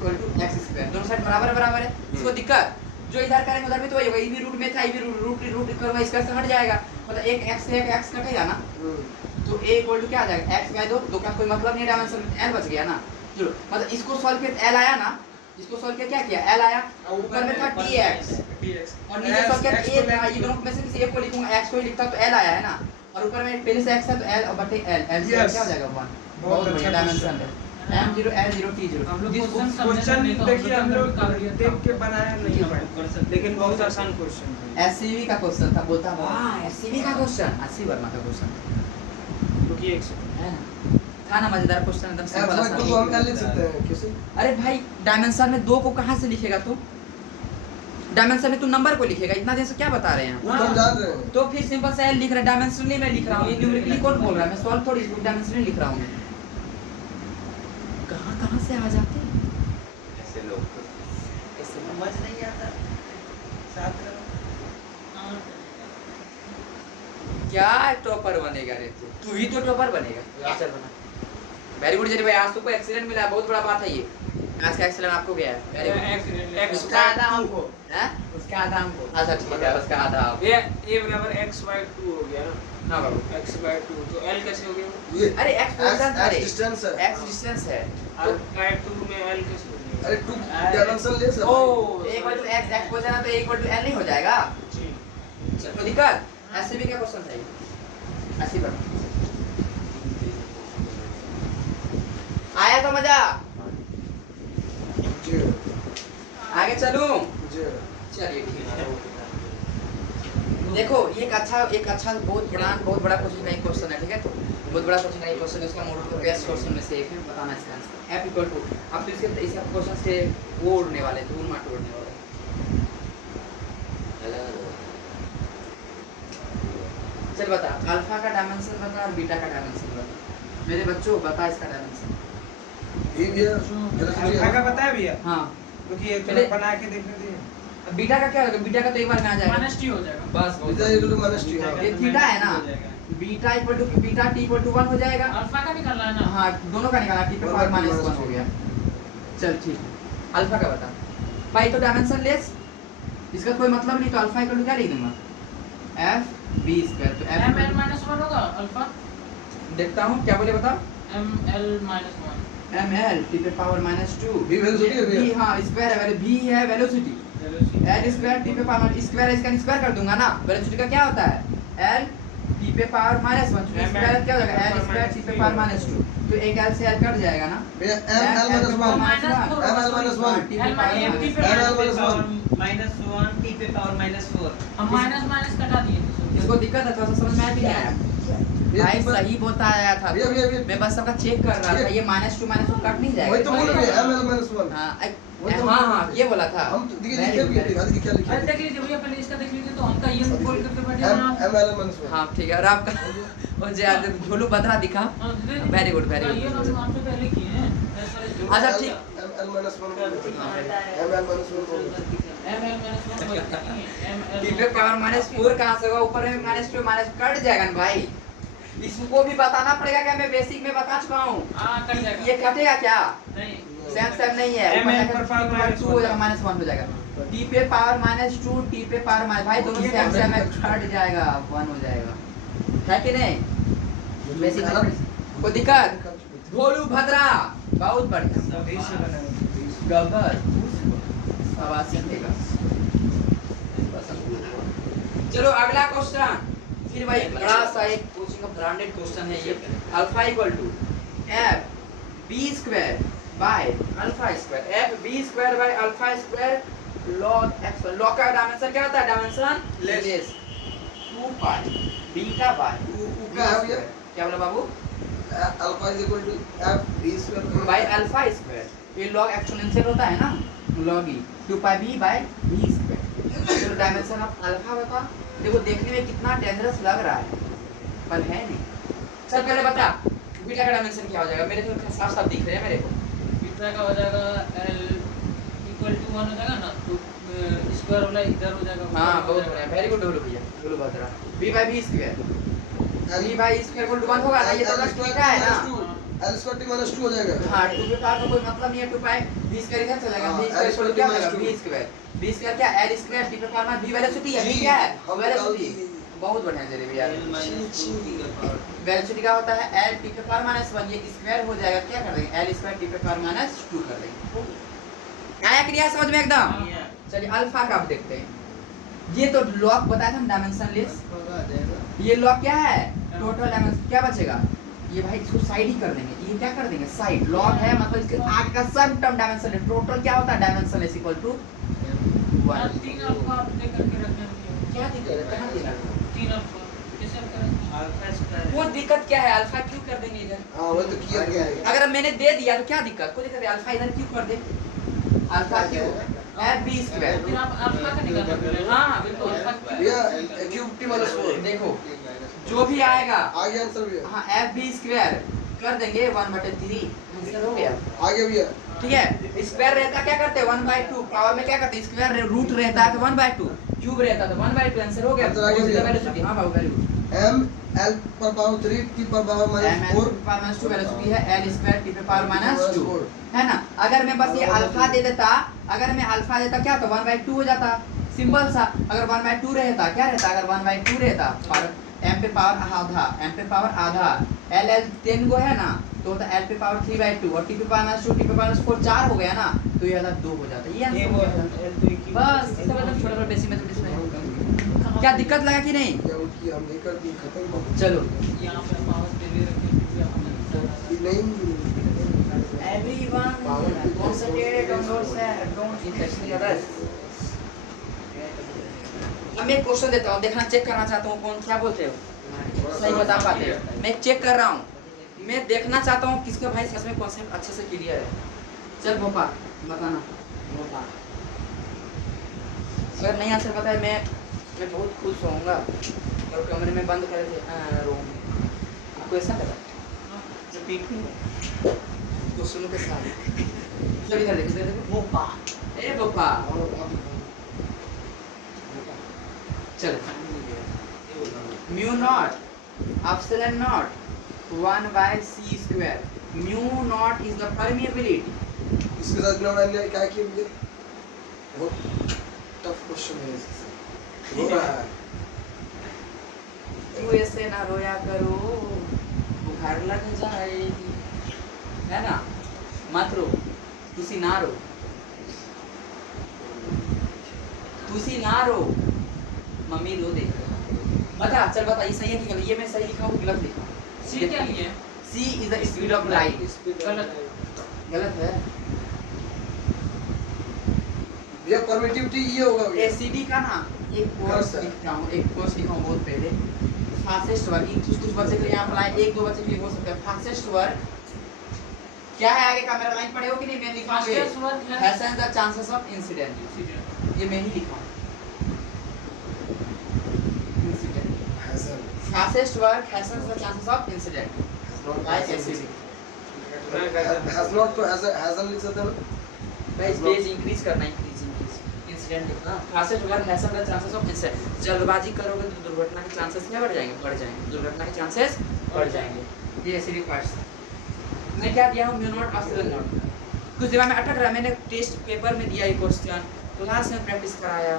x स्क्वायर दोनों साइड बराबर है इसको दिक्कत जो इधर करेंगे उधर भी तो वही होगा ये भी रूट में था ये भी रूट करूंगा स्क्वायर से हट जाएगा मतलब एक x से एक x कटेगा ना तो a = क्या आ जाएगा x बाय 2 का कोई मतलब नहीं डायमेंशन l बच गया ना चलो मतलब इसको सॉल्व किया l आया ना इसको सॉल्व किया क्या किया l आया और ऊपर में था dx और नीचे सॉल्व किया a था ये दोनों में से किसी एक को लिखूंगा x को ही लिखता तो l आया है ना और ऊपर में पहले से x है तो l और बटे l l से क्या हो जाएगा 1 बहुत बढ़िया डायमेंशन है m0 l0 t0 हम लोग जिस क्वेश्चन देखिए हम लोग देख के बनाया नहीं है लेकिन बहुत आसान क्वेश्चन है एससीवी का क्वेश्चन था बोलता वाह एससीवी का क्वेश्चन एससी वर्मा का क्वेश्चन रुकिए एक सेकंड है ना था ना मजेदार क्वेश्चन एकदम सिंपल f को हम क्या लिख सकते हैं कैसे अरे भाई डायमेंशन में 2 को कहां से लिखेगा तू डायमेंशन में तू नंबर को लिखेगा इतना देर से क्या बता रहे हैं वो तो हम जान रहे हैं तो फिर सिंपल सा लिख रहा है डायमेंशनली मैं लिख रहा हूं ये न्यूमेरिकली कौन बोल रहा है मैं सॉल्व थोड़ी डायमेंशनली लिख रहा हूं कहां से आ जाते हैं ऐसे लोग ऐसे समझ नहीं आता साथ रहो क्या टॉपर बनेगा रे तू ही तो टॉपर बनेगा चल बना वेरी गुड जेरी भाई आज तो कोई एक्सीडेंट मिला है बहुत बड़ा बात है ये आज का एक्सीडेंट आपको गया है वेरी गुड x उसका आधा हमको हैं उसका आधा हमको अच्छा ठीक है उसका आधा आप ये x/2 हो गया ना हां बाबू x/2 तो l कैसे हो गया ये अरे x डिस्टेंस अरे डिस्टेंस है x डिस्टेंस है और 2 में l कैसे हो गया अरे 2 डायमेंशन ले सकते ओ एक बार तो x हो जाना तो एक बार तो l नहीं हो जाएगा जी कोई दिक्कत ऐसे भी क्या क्वेश्चन है ऐसे पर आया तो मजा जी आगे चलूं जी चलिए ठीक है देखो ये एक अच्छा बहुत बड़ा क्वेश्चन है ठीक है तो बहुत बड़ा क्वेश्चन है ये क्वेश्चन इसका मोड तो बेस्ट क्वेश्चन में से एक है बताना इसका आंसर f = अब तो इसके क्वेश्चन से वो उड़ने वाले धूल मार उड़ने वाले चल बता अल्फा का डायमेंशन बता और बीटा का डायमेंशन बता मेरे बच्चों बता इसका डायमेंशन ये भी अल्फा का पता है भैया हाँ रुकिए पहले- बना के देखने दीजिए बीटा का क्या होगा बीटा का तो एक बार में आ जाएगा -t हो जाएगा बस इधर इक्वल टू माइनस टी ये थीटा है ना बीटा t = 1 हो जाएगा अल्फा का निकालना है ना हाँ दोनों का निकाला t पे पावर -1 हो गया चल ठीक है अल्फा का बता भाई तो डायमेंशन लेस इसका कोई मतलब नहीं तो अल्फा = क्या लिख दूंगा f b² तो f ml -1 होगा अल्फा देखता हूँ क्या बोले बता ml -1 ml t पे पावर -2 v वेलोसिटी है b भैया हाँ स्क्वायर है वैसे v है वेलोसिटी l स्क्वायर t पे पावर स्क्वायर इसका स्क्वायर कर दूंगा ना वेलोसिटी का क्या होता है l t पे पावर -1 स्क्वायर क्या हो जाएगा l स्क्वायर t पे पावर -2 तो एक l से l कट जाएगा ना भैया m l -1 -1 t पे पावर -4 हम माइनस कटा दिए इसको दिक्कत है थोड़ा सा समझ में आ भी नहीं आया भाई सही बोलता आया था भैया भैया मैं बस सबका चेक कर रहा था ये -2 -2 कट नहीं जाएगा वही तो बोल रहे हैं ml-1 हाँ वही तो हाँ हाँ ये बोला था हम तो देखिए Very लिखे good, भी very दिखा दीजिए क्या लिखा अरे है देख लीजिए भैया पहले इसका देख लीजिए तो हमका ये बोल करके बैठे हैं आप। ml-1 हाँ ठीक है और आपका और जो आज झोलू बदरा दिखा हाँ, दे दीजिए। वेरी गुड वेरी ये गुड हम आपसे पहले किए हैं अच्छा ठीक टीपे पावर -4 कहाँ से होगा ऊपर में -2 कट जाएगा ना भाई इसको भी बताना पड़ेगा कि मैं बेसिक में बता चुका हूँ हाँ कट जाएगा ये कटेगा क्या नहीं सेम नहीं है ML पर पावर -2 हो जाएगा -1 हो जाएगा टी पे पावर -2 टी पे पावर भाई दोनों सेम है कट जाएगा 1 हो जाएगा है कि नहीं बेसिक में कोई दिक्कत भोलू भद्रा बहुत बढ़िया सभी से बना है। गबर आवाज देगा चलो अगला क्वेश्चन फिर भाई बड़ा सा एक कोचिंग का ब्रांडेड क्वेश्चन है ये alpha equal to F B square by alpha square F B square by alpha square log X log का डायमेंशन क्या होता है dimensionless 2 pi beta by क्या है भैया क्या बोला बाबू alpha is equal to F B square by alpha square ये लॉग एक्सपोनेंशियल होता है ना log e 2 पाई b बाय b स्क्वायर तो डायमेंशन ऑफ अल्फा बता देखो देखने में कितना डेंजरस लग रहा है पर है नहीं चल पहले बता बीटा का डायमेंशन क्या हो जाएगा मेरे को साफ साफ दिख रहे हैं मेरे को बीटा का हो जाएगा l इक्वल टू 1 हो जाएगा ना तो स्क्वायर वाला इधर हो जाएगा हां बहुत बढ़िया वेरी गुड ढोलू भैया ढोलू बता b by b square b by square equal to 1 होगा ना ये तो बस बीटा है ना एल स्क्वायर टी माइनस 2 हो जाएगा हां 2 के पावर का कोई मतलब नहीं है 2 पाई b स्क्वायर इधर चला जाएगा b स्क्वायर इक्वल टू क्या होगा b स्क्वायर b स्क्वायर क्या l स्क्वायर t पे पावर में b वेलोसिटी है b क्या है वेलोसिटी बहुत बढ़िया जरी भैया वेलोसिटी क्या होता है l t पे पावर -1 ये स्क्वायर हो जाएगा क्या कर देंगे l स्क्वायर t पे पावर -2 कर देंगे आया क्रिया समझ में एकदम चलिए अल्फा का अब देखते हैं ये तो लॉग बताया था डायमेंशन लेस ये लॉग क्या है टोटल डायमेंशन क्या बचेगा ये भाई इसको साइड ही कर देंगे ये क्या कर देंगे साइड लॉग है मतलब इसके आगे का सब टर्म डायमेंशन है टोटल क्या होता है डायमेंशन लेस इक्वल टू 1 तीन अल्फा आप दे करके रखने हैं क्या दिक्कत है कहां देना तीन अल्फा कैसे हम करें अल्फा स्क्वायर वो दिक्कत क्या है अल्फा क्यों कर देंगे इधर हां वो तो किया गया है अगर मैंने दे दिया तो क्या दिक्कत कोई दिक्कत है अल्फा इधर क्यों कर दे अल्फा क्यों एफ बी स्क्वायर फिर आप अल्फा का निकालना पड़ेगा हां बिल्कुल भैया क्यूब टी माइनस 4 देखो जो भी आएगा आगे आंसर भैया हाँ एफ बी स्क्वायर कर देंगे 1/3 आंसर हो गया आगे भैया ठीक है स्क्वायर रहता क्या करते हैं 1/2 पावर में क्या करते हैं स्क्वायर रूट रहता है तो 1/2 क्यूब रहता तो 1/2 आंसर हो गया आंसर आ गया भैया। वेलोसिटी हां बाबू वेरी गुड एम एल पर पावर 3 टी पर पावर m -4 पावर -2 वेलोसिटी है l स्क्वायर t पे पावर -2 है ना अगर मैं बस ये अल्फा दे देता अगर मैं अल्फा देता क्या तो 1/2 हो जाता सिंपल सा अगर 1/2 रहता क्या रहता अगर 1/2 रहता पर m पे पावर आधा l 10 गो है ना तो होता l पे पावर 3/2 और t पे पावर -2 t पे पावर -4 4 हो गया ना तो ये वाला 2 हो जाता ये ये आंसर वो हो जाता। एल तो एक ही बस इस तरह छोटा छोटा बेसिक मैथमेटिक्स में क्या दिक्कत लगा कि नहीं क्या उनकी हम नहीं कर दी खत्म कर चलो यहाँ पे पावर दे दे रखे हैं दी नहीं everyone concentrate on yourself don't interest in others अब मैं क्वेश्चन देता हूँ देखना चेक करना चाहता हूँ कौन क्या बोलते हो सही बता पाते हो मैं चेक कर रहा हूँ मैं देखना चाहता हूँ किसका भाई सच में कॉन्सेप्ट अच्छे से क्लियर है चल भोपा बताना अगर नहीं आंसर पता है मैं बहुत खुश होऊंगा और कमरे में बंद कर दे रूम आपको ऐसा लगा तो सुनो के साथ चल इधर देखो भोपा ए भोपा चल mu naught epsilon not 1/c square mu naught is the permeability इसके साथ ग्राउंड ने क्या किया मुझे बहुत टफ क्वेश्चन है इससे हो रहा है तू ऐसे ना रोया करो बुखार लग जाएगी है ना मत रो तुसी ना रो तुसी ना रो मम्मी रो दे बता चल बता ये सही है कि गलत ये मैं सही लिखा हूँ गलत लिखा सी क्या लिए c is the speed of light गलत है गलत है भैया परमिटिविटी ये होगा भैया एसीडी का ना एक कोर्स सर। लिखता हूँ एक कोर्स लिखा हूँ बहुत पहले फास्टेस्ट वर्क कुछ बच्चे के लिए यहाँ अप्लाई 1-2 बच्चे के लिए हो सकता है फास्टेस्ट वर्क क्या है आगे का मेरा लाइन पढ़े हो कि नहीं मैं लिखा हूँ Fastest work है hastens the chances of incident ये मैं ही लिखा हूँ incident Hasn't. Fastest work hastens the chances of incident Has not. By acidic Has not तो hasn't लिख सकते हैं ना? भाई स्पेस इंक्रीज करना इंक्रीज इंसिडेंट लिखना fastest work hastens the chances of incident जल्दबाजी करोगे तो दुर्घटना के चांसेस क्या बढ़ जाएंगे दुर्घटना के चांसेस बढ़ जाएंगे ये एसिडिक पार्ट्स मैं क्या दिया हूँ म्यू नॉट ऑक्सीजन नॉट कुछ दिमाग में अटक रहा मैंने टेस्ट पेपर में दिया ये क्वेश्चन क्लास में प्रैक्टिस कराया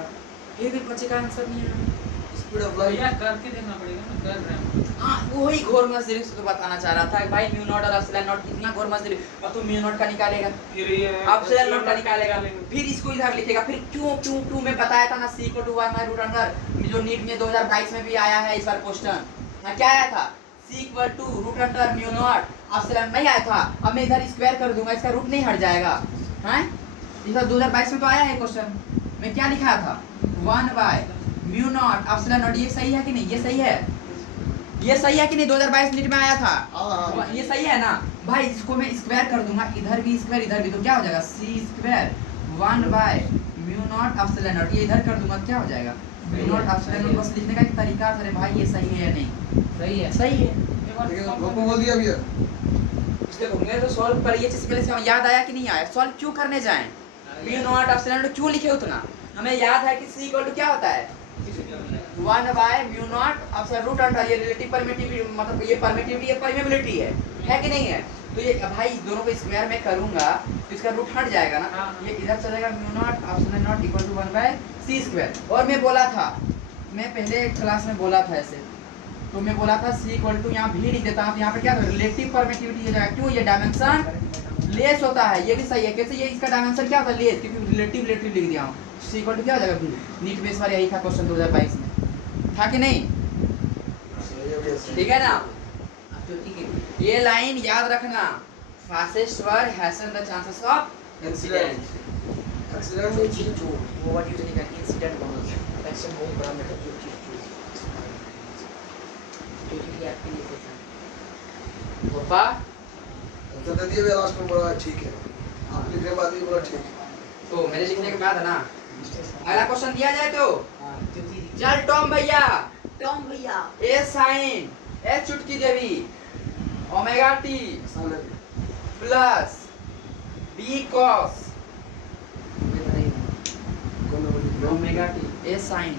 फिर भी बच्चे का आंसर नहीं आया Speed of light. भैया करके देखना पड़ेगा ना कर रहे हैं हाँ वही घोर मजदूरी से तो बताना चाह रहा था भाई म्यू नॉट और ऑक्सीजन नॉट कितना घोर मजदूरी और तू म्यू नॉट का निकालेगा फिर ये ऑक्सीजन नॉट का निकालेगा फिर इसको इधर लिखेगा फिर क्यों मैं बताया था ना c = 1 रूट अंडर जो नीट में 2022 में भी आया है इस बार क्वेश्चन हाँ क्या आया था c = root under mu naught oxygen नहीं आया था अब मैं इधर स्क्वायर कर दूंगा इसका रूट नहीं हट जाएगा हैं इस बार 2022 में तो आया है क्वेश्चन मैं क्या लिखा था 1 म्यू नॉट ऑक्सीजन नॉट ये सही है कि नहीं ये सही है कि नहीं 2022 नीट में आया था हाँ। ये सही है ना भाई इसको मैं स्क्वायर कर दूंगा इधर भी स्क्वायर इधर भी तो क्या हो जाएगा c² 1 mu naught oxygen not ये इधर कर दूंगा क्या हो जाएगा म्यू नॉट ऑक्सीजन नॉट बस लिखने का एक तरीका था रे भाई ये सही है या नहीं सही है सही है लेकिन हमको बोल दिया भैया इसलिए मैं तो सॉल्व पर ये चीज पहले से याद आया कि नहीं आया सॉल्व क्यों करने जाएं म्यू नॉट ऑक्सीजन नॉट क्यों लिखे उतना हमें याद है कि c = क्या होता है 1 mu naught oxygen root under ये रिलेटिव परमिटिविटी मतलब ये परमिटिविटी ये परमेबिलिटी है कि नहीं है तो ये भाई दोनों को स्क्वायर में करूंगा तो इसका रूट हट जाएगा ना ये इधर चलेगा mu naught oxygen not = 1/c² और मैं बोला था मैं पहले क्लास में बोला था ऐसे तो मैं बोला था c = यहाँ भी लिख देता हूँ यहाँ पे क्या रिलेटिव परमिटिविटी ये जगह क्यों ये डायमेंशन लेस होता है ये भी सही है कैसे ये इसका डायमेंशन क्या होता है लेस क्योंकि रिलेटिव लिख दिया हूँ c = क्या हो जाएगा भी नीट में इस बार यही था क्वेश्चन 2022 में था कि नहीं ठीक है ना तो ठीक है ये लाइन याद रखना fastest work hastens the chances of incident accident में चीज जो वो व्हाट यूजुअली का इंसिडेंट बोनस एक्शन बहुत बड़ा मैटर जो चीज जो चीज आपके लिए होता है पापा तो दे दिया लास्ट में बोला ठीक है आप लिखने बाद ही बोला ठीक है तो मेरे लिखने के बाद है ना अगला क्वेश्चन दिया जाए तो चल टॉम भैया ए साइन ए चुटकी देवी ओमेगा टी सामने प्लस बी कॉस कौन बोली omega T A sine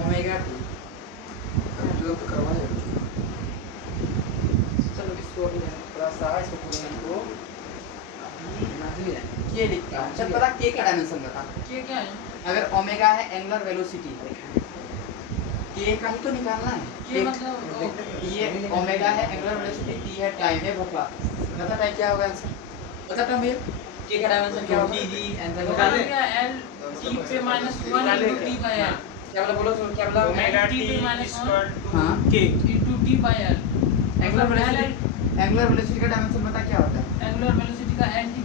omega T जो तो करवाए चलो इसको अभी थोड़ा सा इसको पूरे को ये लिखता हूं चल पता के का डायमेंशन बता ये क्या है अगर ओमेगा है एंगुलर वेलोसिटी के का ही तो निकालना है ये मतलब ये ओमेगा है एंगुलर वेलोसिटी टी है टाइम है बता बता टाइम क्या होगा आंसर बता टाइम भैया के का डायमेंशन क्या होगा आंसर निकाले l t पे -1 * t by l क्या बोला क्या बोला ओमेगा T t पे -1 हां k * t by l angular velocity का डायमेंशन बता क्या होता है एंगुलर वेलोसिटी का l t -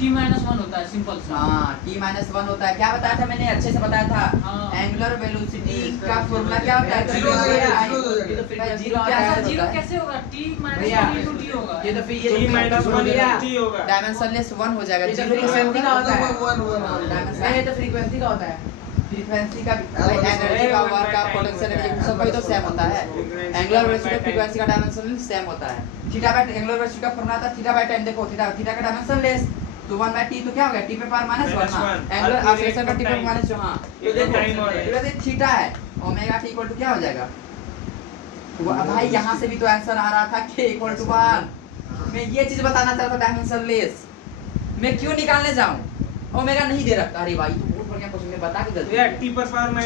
1 होता है सिंपल सा हाँ t-1 होता है क्या बताया था मैंने अच्छे से बताया था हाँ। एंगुलर वेलोसिटी का फॉर्मूला क्या होता है जीरो हो जाएगा, जीरो हो जाएगा। जीरो ऐसा क्या जीरो होता है कैसे होगा t - 1 भैया, * t होगा ये तो फिर ये t - 1 t होगा डायमेंशनलेस 1 हो जाएगा ये तो जीरो फ्रीक्वेंसी का होता है डायमेंशन ये तो फ्रीक्वेंसी का होता है फ्रीक्वेंसी का एनर्जी का वर्क का पोटेंशियल एनर्जी सब का तो सेम होता है एंगुलर वेलोसिटी फ्रीक्वेंसी का डायमेंशन सेम होता है थीटा बाय एंगुलर वेलोसिटी का फॉर्मूला था थीटा बाय टाइम देखो थीटा का डायमेंशन लेस तो 1/t तो क्या हो गया t पे पावर -1 ना एंगुलर एक्सेलरेशन का t पे माइनस जो हां ये तो टाइम हो रहा है ये थीटा है ओमेगा t = क्या हो जाएगा तो भाई यहां से भी तो आंसर आ रहा था k = 1 मैं ये चीज बताना चाहता था डायमेंशन लेस मैं क्यों निकालने जाऊं ओमेगा नहीं दे रखता अरे भाई तू बहुत बढ़िया क्वेश्चन में बता के भैया t पर पावर -1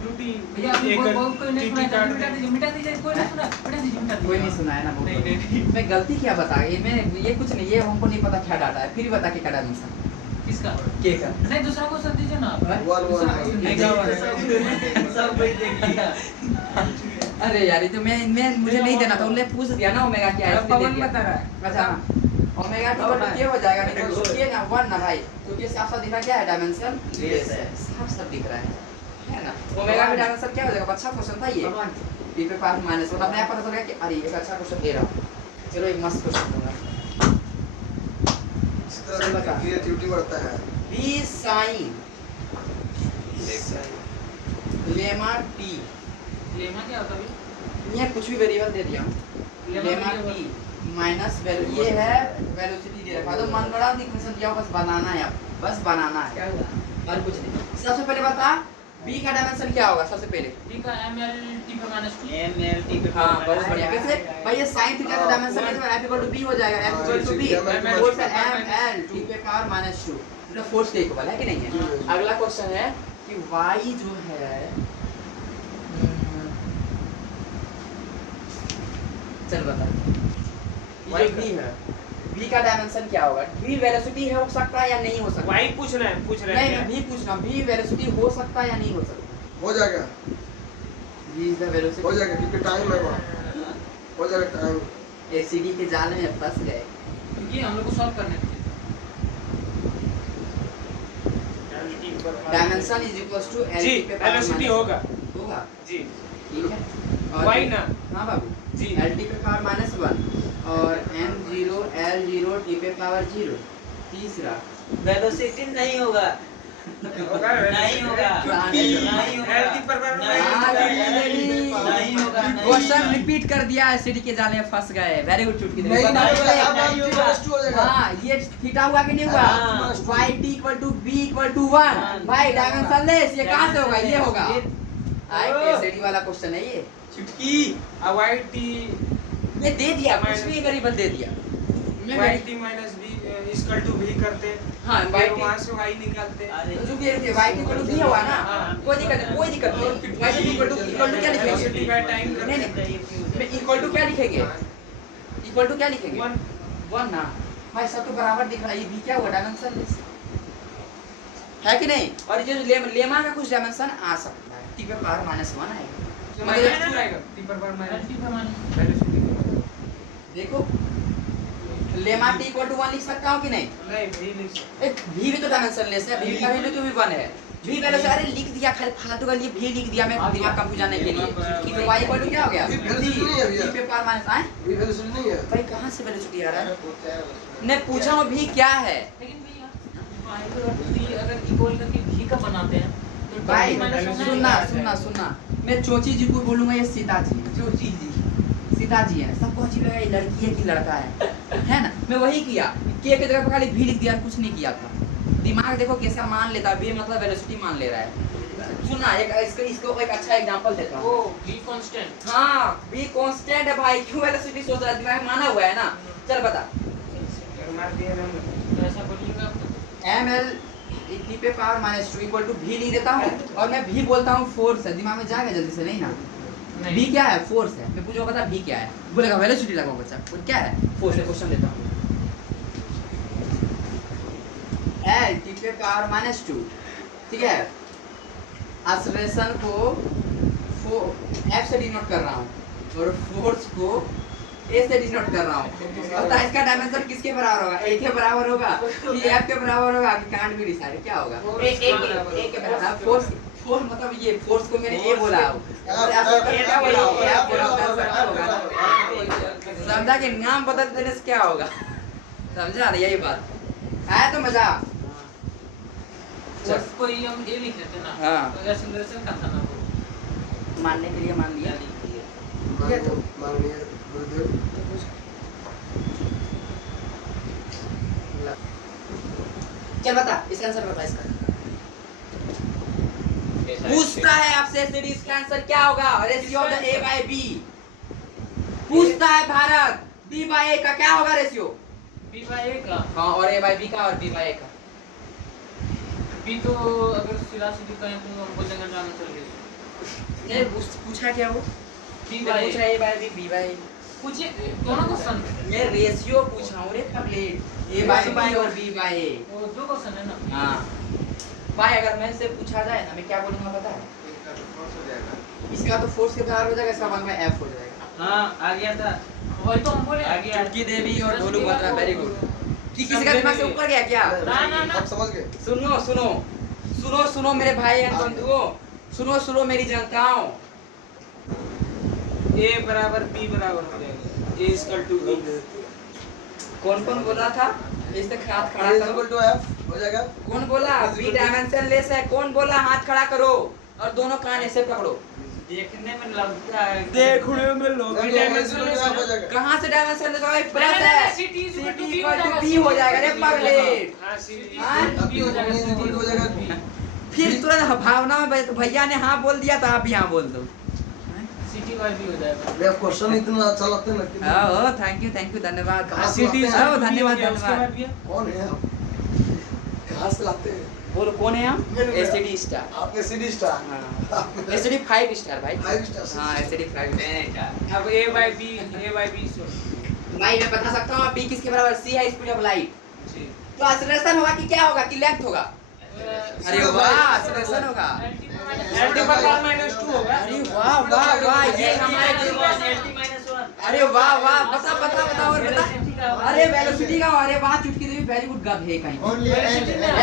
* t भैया अभी बहुत कोई नहीं सुना मिटा दीजिए कोई नहीं सुना मिटा दीजिए कोई नहीं सुना है ना बहुत नहीं। मैं गलती क्या बता ये कुछ नहीं ये हमको नहीं पता क्या डाटा है फिर बता के क्या डायमेंशन किसका के का नहीं दूसरा क्वेश्चन दीजिए ना आप वन दूसरा वन question सब कोई देख लिया अरे यार ये तो मैं मुझे नहीं देना था उन्होंने पूछ दिया ना ओमेगा क्या है इसलिए दे पवन दिया। बता रहा है अच्छा ओमेगा टी पर क्या हो जाएगा नहीं तो ये ना 1 ना भाई क्योंकि साफ साफ दिख रहा क्या है डायमेंशन लेस है साफ साफ दिख रहा है है ना। ओमेगा का डायमेंशन क्या हो जाएगा? अच्छा क्वेश्चन था ये। टी पे पावर माइनस वन। अपने आप पता चल गया कि अरे एक अच्छा क्वेश्चन दे रहा हूँ। चलो एक मस्त क्वेश्चन दूंगा। इस तरह से क्रिएटिविटी बढ़ता है। बी साइन लेमा टी, लेमा क्या होता है? ये कुछ भी वेरिएबल दे दिया हूँ। लेमा टी माइनस वैल्यू, ये है वेलोसिटी दे रखा है। तो मन बड़ा इक्वेशन दिया, बस बनाना है, अब बस बनाना है, क्या हुआ? और कुछ नहीं। सबसे पहले बता b का डायमेंशन क्या होगा? सबसे पहले b का ml t पे माइनस 2 ml t पे हाँ बहुत बढ़िया। कैसे भाई? ये sin थीटा का डायमेंशन है तो f इक्वल टू b हो जाएगा। f equal to b force है ml t पे पावर माइनस 2, मतलब फोर्स के इक्वल है कि नहीं है। अगला क्वेश्चन है कि y जो है, चल बता, y b है, b का डायमेंशन क्या होगा? v वेलोसिटी है, हो सकता है या नहीं हो सकता? वाई पूछ रहे हैं नहीं मैं v पूछ रहा हूँ, v वेलोसिटी हो सकता है या नहीं हो सकता? हो जाएगा, v इज द वेलोसिटी। हो जाएगा क्योंकि टाइम है वहाँ, हो जाएगा टाइम। एसीडी के जाल में फंस गए। क्योंकि हम लोग को सॉल्व करने थे। डायमेंशन इज इक्वल्स टू जी वेलोसिटी होगा होगा, जी। ठीक है। वाई ना हाँ बाबू जी। एल टी पे पावर माइनस 1 और m 0 l 0 t पे पावर 0। तीसरा वेलोसिटी नहीं होगा, होगा नहीं होगा, क्योंकि नहीं होगा, एलटी पर नहीं होगा, क्वेश्चन रिपीट कर दिया, एसीडी के जाल में फंस गए। वेरी गुड चुटकी दे। नहीं बता नहीं दे। अब t + 2 हो जाएगा। हाँ ये थीटा हुआ कि नहीं हुआ? हाँ। y t equal to b equal to 1। भाई डायमेंशन लेस, ये कहाँ से होगा? ये होगा। आई एसीडी वाला क्वेश्चन है ये। चुटकी वाई टी ये दे दिया, कुछ भी गरीबन दे दिया। मैं Y T minus B equal to भी करते, हाँ फिर वाई वहाँ से वाई निकालते। रुकिए वाई इक्वल टू भी हुआ ना, कोई दिक्कत नहीं, कोई दिक्कत नहीं। वाई इक्वल टू क्या लिखेंगे? वेलोसिटी बाय टाइम नहीं करते। नहीं इक्वल टू क्या लिखेंगे? इक्वल टू क्या लिखेंगे? 1 ना भाई, सब तो बराबर दिख रहा है। ये भी क्या हुआ? डायमेंशन है कि नहीं? और ये जो लेमा का कुछ डायमेंशन आ सकता है, टी पे पावर माइनस 1 आएगा। माइनस 2 आएगा टी पर माइनस t पे माइनस वेलोसिटी देखो लेमा टी इक्वल टू 1 लिख सकता हूँ कि नहीं? नहीं भी लिख सकते। एक भी तो डायमेंशन लेस है, भी का वैल्यू तो भी 1 है। भी वैल्यू से अरे लिख दिया, खाली फालतू का लिए भी लिख दिया मैं दिमाग कंफ्यूज जाने के लिए। कि तो y इक्वल टू क्या हो गया? भी वेलोसिटी नहीं है भैया। टी पे पावर माइनस आए भी वेलोसिटी नहीं है। भाई कहाँ से वेलोसिटी आ रहा है? मैं पूछा हूँ भी क्या है? लेकिन भैया y और t अगर इक्वल करके v का बनाते हैं तो भाई -1 सुनना आएगा। सुनना सुनना, मैं चोची जी को बोलूंगा ये सीता जी, चोची जी सीता जी है, सबको अजीब लगा ये लड़की है कि लड़का है ना। मैं वही किया, के की जगह पर खाली भी लिख दिया, कुछ नहीं किया था। दिमाग देखो कैसा मान लेता है, भी मतलब वेलोसिटी मान ले रहा है। सुनना एक इसको एक अच्छा एग्जांपल देता वो हूँ। v constant. हाँ भी कांस्टेंट है भाई, क्यों वेलोसिटी सोच रहा है? दिमाग माना हुआ है ना। चल बता, मार दिया ना तो ऐसा बोलिएगा ml टी पे पावर माइनस 2 इक्वल टू भी लिख देता हूँ, और मैं भी बोलता हूँ फोर्स है। दिमाग में जाएगा जल्दी से? नहीं ना। भी क्या है? फोर्स है। मैं पूछूंगा बता भी क्या है, बोलेगा वेलोसिटी लगाओ बच्चा। वो क्या है? फोर्स है। क्वेश्चन देता हूँ, l टी पे पावर माइनस 2, ठीक है। एक्सेलरेशन को f से डिनोट कर रहा हूँ और फोर्स को a से डिनोट कर रहा हूँ। बता इसका डायमेंशन किसके बराबर होगा? a के बराबर होगा कि f के बराबर होगा कि कांट बी डिसाइड क्या होगा? a के बराबर। फोर्स मतलब ये फोर्स को मैंने a बोला हूँ और एक्सेलरेशन क्या बोला हूँ? f बोला हूँ। समझा कि नाम बदल देने से क्या होगा? समझा यही बात है तो मजा। फोर्स को ही हम a लिख लेते ना। हाँ। तो एक्सेलरेशन का था ना वो। मानने के लिए मान लिया। मान लो, माननीय गुरुदेव। चल बता इसका आंसर बता। इसका पूछता है आपसे सीरीज इसका आंसर क्या होगा? Ratio of the a by b पूछता है भारत। b by a का क्या होगा रेशियो? b by a का हाँ, और a by b का और b by a का। b तो अगर सीधा सीधी कहें तो हम बोल देंगे डायमेंशन रेशियो। ये पूछा क्या वो? b मैं by पूछ रहा a है a by b b by a। पूछिए दोनों क्वेश्चन। मैं रेशियो पूछा हूँ रे पगलेट, a by b और b by a। वो दो क्वेश्चन है ना। हाँ भाई, अगर मैं से पूछा जाए ना, मैं क्या बोलूंगा पता है? इसका तो फोर्स के बराबर हो जाएगा, इसका बाद में f हो जाएगा। हाँ आ गया था। वही तो हम बोले। आ गया। चुटकी देवी और ढोलू बत्रा, वेरी गुड। किसी का दिमाग से ऊपर गया क्या? ना ना ना आप समझ गए? सुनो सुनो सुनो सुनो मेरे भाई एंड बंधुओं, सुनो सुनो मेरी जनताओं, A बराबर B बराबर हो जाएगा, A इक्वल टू B। कौन कौन बोला था? इस तक हाथ खड़ा A करो। equal to F हो जाएगा। कौन बोला बी डायमेंशनलेस है? कौन बोला? हाथ खड़ा करो और दोनों कान ऐसे पकड़ो। देखने में लगता है देखने में लोग नहीं, A equal to F हो जाएगा। कहाँ से डायमेंशनलेस होगा? एक प्लस नहीं, है। नहीं, CT is equal to CT B equal to हो B हो जाएगा रे पगलेट। हाँ सीधी हाँ? अब B equal to हो जाएगा। फिर तुरंत भावना में तो भैया ने हाँ बोल दिया तो आप भी हाँ बोल दो। सिटी वाई भी हो जाएगा। अरे आप क्वेश्चन इतना अच्छा लगता है ना कि ओह थैंक यू धन्यवाद। कहाँ से सिटी लाते हैं? ओह धन्यवाद उसके बाद धन्यवाद। भी है। कौन है आप? कहाँ से लाते हैं? बोलो कौन है हम? मेरे में। SD star. आपके CD स्टार। एसडी 5 स्टार भाई। 5 स्टार। हाँ एसडी 5 स्टार। अब A by B सो भाई मैं बता सकता हूँ B किसके बराबर? C है स्पीड ऑफ लाइट। जी। तो एक्सेलरेशन होगा कि क्या होगा कि लेंथ होगा? अरे वाह एक्सेलरेशन होगा। LT पर पावर -2 होगा। अरे वाह वाह वाह ये हमारे अरे वाह वाह बता और बता। अरे वेलोसिटी का अरे वाह चुटकी देवी वेरी गुड गध है कहीं। Only L.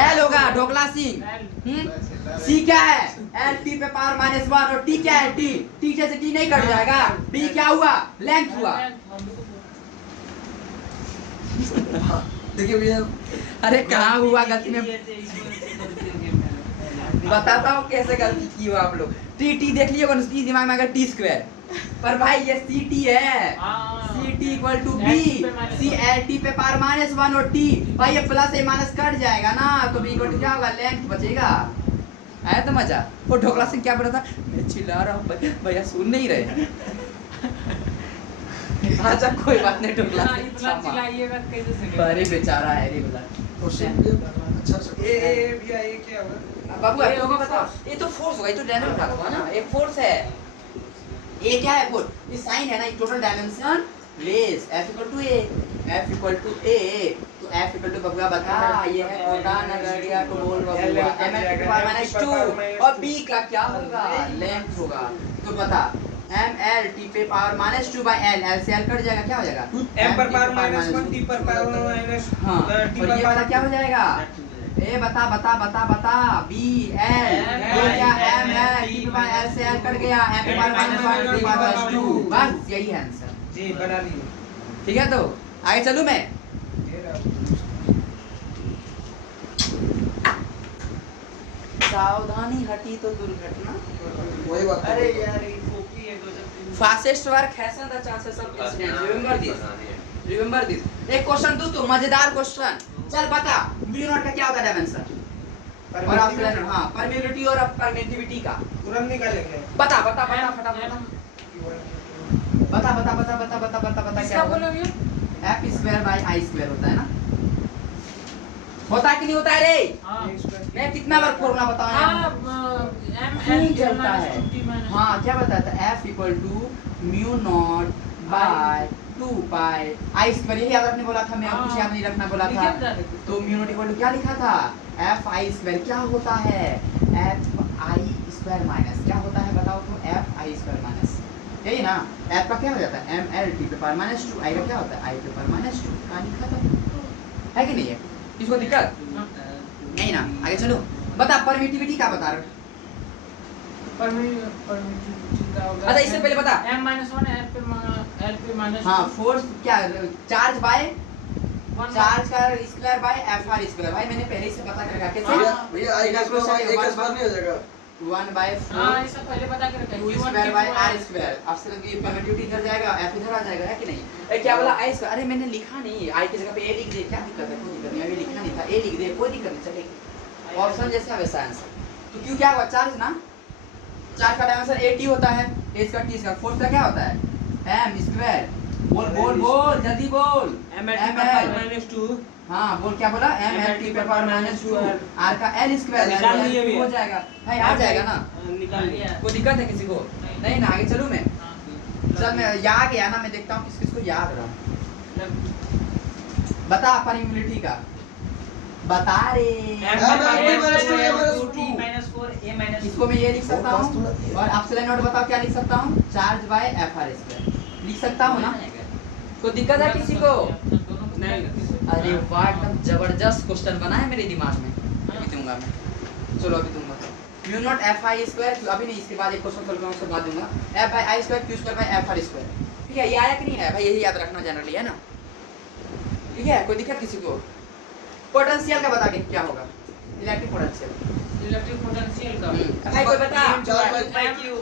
एल होगा ढोकला सिंह। सी क्या है? एल टी पे पावर -1 और टी क्या है? टी टी से टी नहीं कट जाएगा। डी क्या हुआ? लेंथ हुआ। देखिए भैया अरे कहाँ हुआ गलती में? बताता हूँ कैसे गलती की हो आप लोग। टी टी देख लियो उसकी दिमाग में अगर टी स्क्वायर पर भाई ये सी टी है। C T equal to B C L T पे पावर -1 और टी भाई ये प्लस ए माइनस कट जाएगा ना तो बी इक्वल टू क्या होगा? लेंथ बचेगा। आया तो मजा। वो ढोकला सिंह क्या बोला था? मैं चिल्ला रहा हूँ भैया सुन नहीं रहे। अच्छा कोई बात नहीं ढोकला सिंह क्षमा। चिल्लाइएगा कैसे से? अरे बेचारा है रे बोला। क्वेश्चन भैया अच्छा से ए भैया ये क्या होगा? बाबू आप लोगों को बताओ ये तो फोर्स होगा। ये तो डायनामिक भाग हुआ ना। ये फोर्स है। ये क्या है? फोर्स ये साइन है ना। ये total dimensionless F equal to A F equal to A तो F इक्वल टू बबुआ बता ये है कोटान अगरिया को बोल बबुआ M L टू पावर -2 और B का क्या होगा? लेंथ होगा। तो बता M L T पे पावर -2 by L L से L कट जाएगा क्या हो जाएगा? M पर पावर -1 T पर पावर माइनस हाँ T और ये वाला क्या हो जाएगा? ए बता B L ये क्या M है? T पे L से L कट गया M पे पावर -1 2 बस यही है आंसर। जी बना लिए। ठीक है तो आगे चलूं मैं। सावधानी हटी तो दुर्घटना। वही बात अरे यार ये कॉपी है fastest work हैजन the chances of incident. Remember this एक क्वेश्चन दूं तो मजेदार क्वेश्चन। चल बता म्यू नॉट का क्या होता है डायमेंशन? और आप हां परमिटिविटी और परमिटिविटी का तुरंत निकालेंगे। बता फटाफट बता क्या होगा? F square by I square होता है ना? होता है कि नहीं होता है रे? मैं कितना बार फॉर्मूला बताऊं? खून जलता है। हाँ क्या बताता है? F equal to mu naught by 2 pi I square. यही याद रखने बोला था मैं। कुछ याद नहीं रखना बोला था। तो म्यू नॉट इक्वल टू क्या लिखा था? F I स्क्वायर क्या होता है? F I स्क्वायर माइनस क्या होता है बताओ तो? F I स्क्वायर माइनस यही ना। F का क्या हो जाता है? M L T पे पावर -2 I का क्या होता है? I पे पावर -2 का लिखा था है कि नहीं है? इसको दिक्कत नहीं ना। आगे चलो बता परमिटिविटी का बता रहा। अच्छा इससे पहले बता M-1 L पे माइनस हाँ फोर्स क्या चार्ज बाय चार्ज का square by F R square. भाई मैंने पहले से पता कर रखा कैसे? भैया आई का स्क्वायर एक स्क्वायर नहीं हो जाएगा? 1/4 हां ये सब पहले पता कर रखा है। 2 स्क्वायर बाय r स्क्वायर। अब से की परमिटिविटी इधर जाएगा f इधर आ जाएगा है कि नहीं? ए क्या बोला i स्क्वायर? अरे मैंने लिखा नहीं i की जगह पे a लिख दे। क्या दिक्कत है? कोई दिक्कत नहीं। अभी लिखा नहीं था a लिख दे कोई दिक्कत नहीं चलेगी। ऑप्शन जैसे है वैसा आंसर। तो क्यों क्या हुआ? चार्ज ना चार्ज का डायमेंशन at होता है h का t स्क्वायर। फोर्स का क्या होता है? m square. बोल जल्दी बोल। M L T पर -2 हाँ बोल क्या बोला? M L T पे पावर -2 r का l स्क्वायर निकाल लिए भी हो जाएगा भाई। आ जाएगा ना? निकाल लिया। कोई दिक्कत है किसी को? नहीं ना। आगे चलूं मैं। चल मैं याद गया ना। मैं देखता हूँ किसको याद रहा। बता परमिटिविटी का बता रे। इसको मैं ये लिख सकता हूँ और एप्सिलॉन नॉट बताओ क्या लिख सकता हूँ? Charge by F R square लिख सकता हूँ ना? कोई दिक्कत है किसी को? नहीं। अरे वाह एकदम जबरदस्त क्वेश्चन बना है मेरे दिमाग में। अभी दूंगा मैं। चलो अभी दूंगा। Mu naught F I square, अभी नहीं, इसके बाद एक क्वेश्चन सोल्व करूंगा, उसके बाद दूंगा, F by I square Q square by F R square. ठीक है, ये आया कि नहीं आया भाई, यही याद रखना जनरली, है ना? ठीक है, कोई दिक्कत किसी को? पोटेंशियल का बता के क्या होगा, इलेक्ट्रिक पोटेंशियल। इलेक्ट्रिक पोटेंशियल का भाई कोई बता। चार बाई बाय क्यू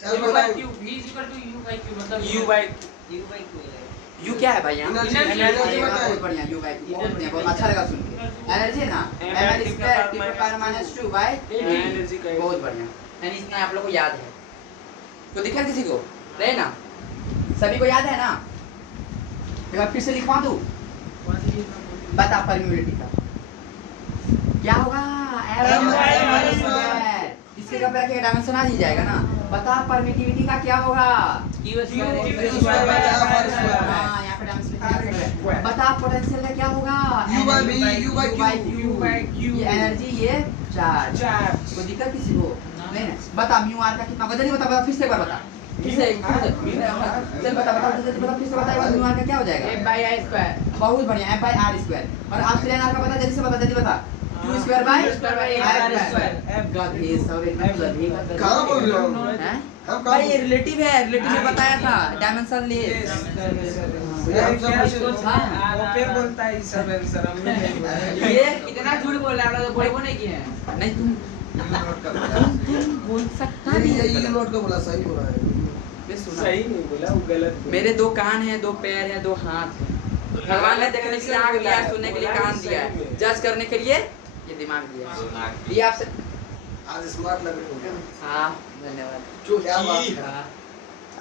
चार u by by q v is equal to u by q मतलब U by U by Q है। यू क्या है भाई यहाँ? एनर्जी एनर्जी एनर्जी बहुत बताइए। बढ़िया, यू बाई बहुत बढ़िया, बहुत अच्छा लगा सुन के। एनर्जी ना ml square t power minus 2 by energy का बहुत बढ़िया, यानी इतना आप लोग को याद है। तो दिक्कत किसी को रहे ना? सभी को याद है ना? एक बार फिर से लिखवा दूं, बता परमिटिविटी का क्या होगा? इसके कब रखेगा डायमेंशन आ ही जाएगा ना। बता परमिटिविटी का क्या होगा? q square by F R square. हाँ, यहाँ पे डायमेंशन। बता पोटेंशियल का क्या होगा? U by V, U by Q, U by Q। ये एनर्जी, ये चार्ज। चार्ज। कोई दिक्कत किसी को नहीं ना? बता म्यू आर का कितना होगा? जल्दी बता, फिर से एक बार बता, फिर से चल बता जल्दी बता, फिर से बता, म्यू आर का क्या हो जाएगा? F by I square. बहुत बढ़िया, एफ बाई आर स्क्वायर। और ऑस्ट्रेलियन आर का बता, जल्दी से बता, जल्दी बता। Q square by R square. गधे सब एकदम गधे। कहाँ बोल रहे हो? हैं? हम भाई ये कहाँ रिलेटिव है, रिलेटिव में बताया था डायमेंशन ले। भैया हम सब कुछ वो फिर बोलता है इस सब आंसर हम नहीं बोलते। ये इतना झूठ बोल रहा है, हम लोग बोले वो नहीं किए हैं। नहीं, तुम बोल सकता भी है। ये नोट को बोला, सही बोला है। ये सुना, सही नहीं बोला, वो गलत बोला। मेरे दो कान हैं, दो पैर हैं, दो हाथ हैं। भगवान ने देखने के लिए आँख दिया है, सुनने के लिए कान दिया है, जज करने के लिए ये दिमाग दिया है। ये आपसे आज स्मार्ट लग रहे हो। हाँ, धन्यवाद। क्या बात है। हाँ।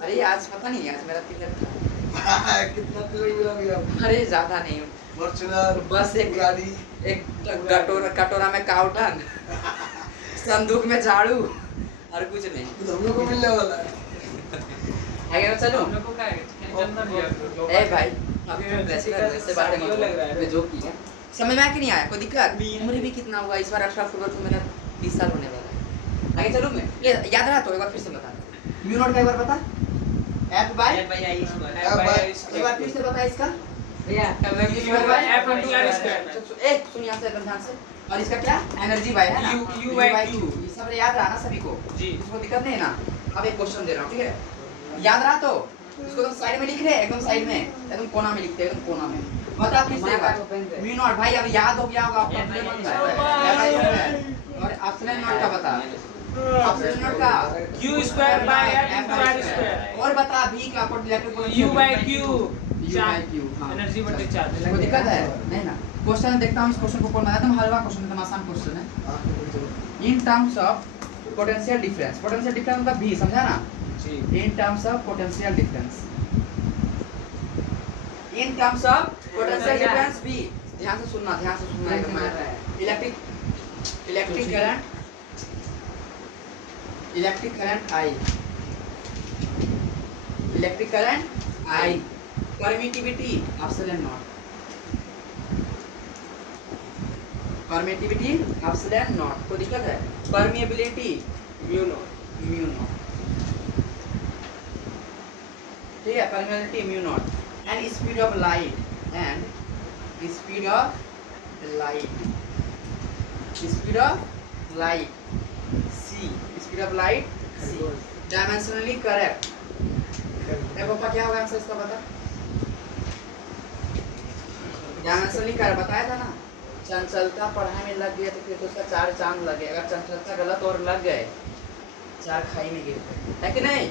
अरे आज पता नहीं, आज मेरा तिलक था। कितना तिलक मिला भैया? अरे ज्यादा नहीं, फॉर्च्यूनर, बस एक गाड़ी, एक कटोरा में काउटन, संदूक में झाड़ू और कुछ नहीं। तो हम लोग को मिलने वाला है। आगे चलो। हम लोग को क्या है चंदन दिया ए भाई, अभी मैं वैसे बातें मत लग रहा है। मैं जो किया समझ में आया कि नहीं आया? कोई दिक्कत? उम्र भी कितना हुआ इस बार? 18 अक्टूबर को मेरा 30 साल होने वाला है। आगे चलो, मैं ले याद रहा तो एक बार फिर से बता। म्यू नॉट का एक बार बता, F by F by I square। एक बार फिर से बता इसका। भैया F into R square। एक सुन यहाँ से एकदम ध्यान से। और इसका क्या? एनर्जी बाय है ना? U by Q। ये सब याद रहा ना सभी को? जी। इसको दिक्कत नहीं है ना? अब एक क्वेश्चन दे रहा हूँ, ठीक है? याद रहा तो इसको तुम साइड में लिख रहे हैं, एकदम साइड में, एकदम कोना में लिखते हैं, एकदम कोना में। बता फिर से एक बार। म्यू नॉट भाई अब याद हो गया होगा आपका, प्ले बन रहा है। और ऑप्शन नॉट का बता, ऑप्शन नॉट का Q square by F into R square। और बता भी का electric U by Q। U by Q, हाँ। एनर्जी बटे चार्ज। कोई दिक्कत है? नहीं ना? क्वेश्चन देखता हूँ, इस क्वेश्चन को पढ़ना एकदम हलवा क्वेश्चन, एकदम आसान क्वेश्चन है। In terms of potential difference, potential difference मतलब भी, समझा ना? जी। In terms of potential difference. In terms of potential difference भी, ध्यान से सुनना एकदम electric current I, permittivity epsilon naught, कोई दिक्कत है? Permeability mu naught. ठीक है, permeability mu naught and speed of light c dimensionally correct। देखो पापा क्या होगा आंसर इसका बता। डायमेंशनली करेक्ट बताया था ना? चंचलता पढ़ाई में लग गया तो फिर तो उसका 4 चांद लगे, अगर चंचलता गलत और लग गए 4 खाई में गिर गए, है कि नहीं?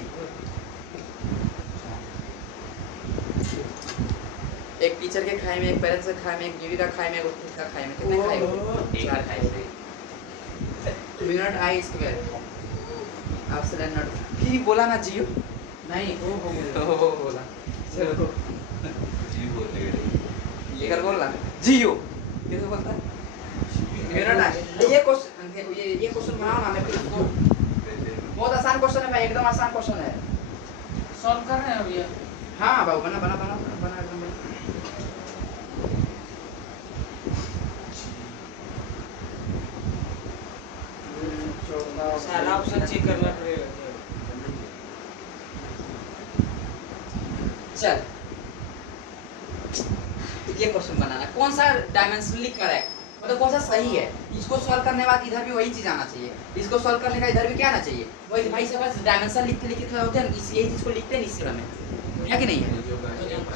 एक टीचर के खाई में, एक पेरेंट्स के खाई में, एक बीवी का खाई में, एक खुद का खाई में, कितने खाई होंगे? 4 खाई से। Mu not I square epsilon naught भी बोला ना जियो? नहीं, ओ बोला। चलो ये कर बोलना जियो कैसे बोलता है? Mu not I. ये क्वेश्चन देखो, ये क्वेश्चन बनाओ ना, मैं फिर इसको बहुत आसान क्वेश्चन है भाई, एकदम आसान क्वेश्चन है। सॉल्व कर रहे हैं भैया। हाँ बाबू, बना एकदम बना। सारा ऑप्शन चेक करना पड़ेगा। चल ये क्वेश्चन बनाना, कौन सा डायमेंशनली करेक्ट मतलब कौन सा सही है। इसको सॉल्व करने के बाद इधर भी वही चीज आना चाहिए, इसको सॉल्व करने का इधर भी क्या आना चाहिए वही। भाई सब डायमेंशन लिखते लिखते खड़े होते हैं, यही चीज को लिखते हैं इस तरह में, है कि नहीं है?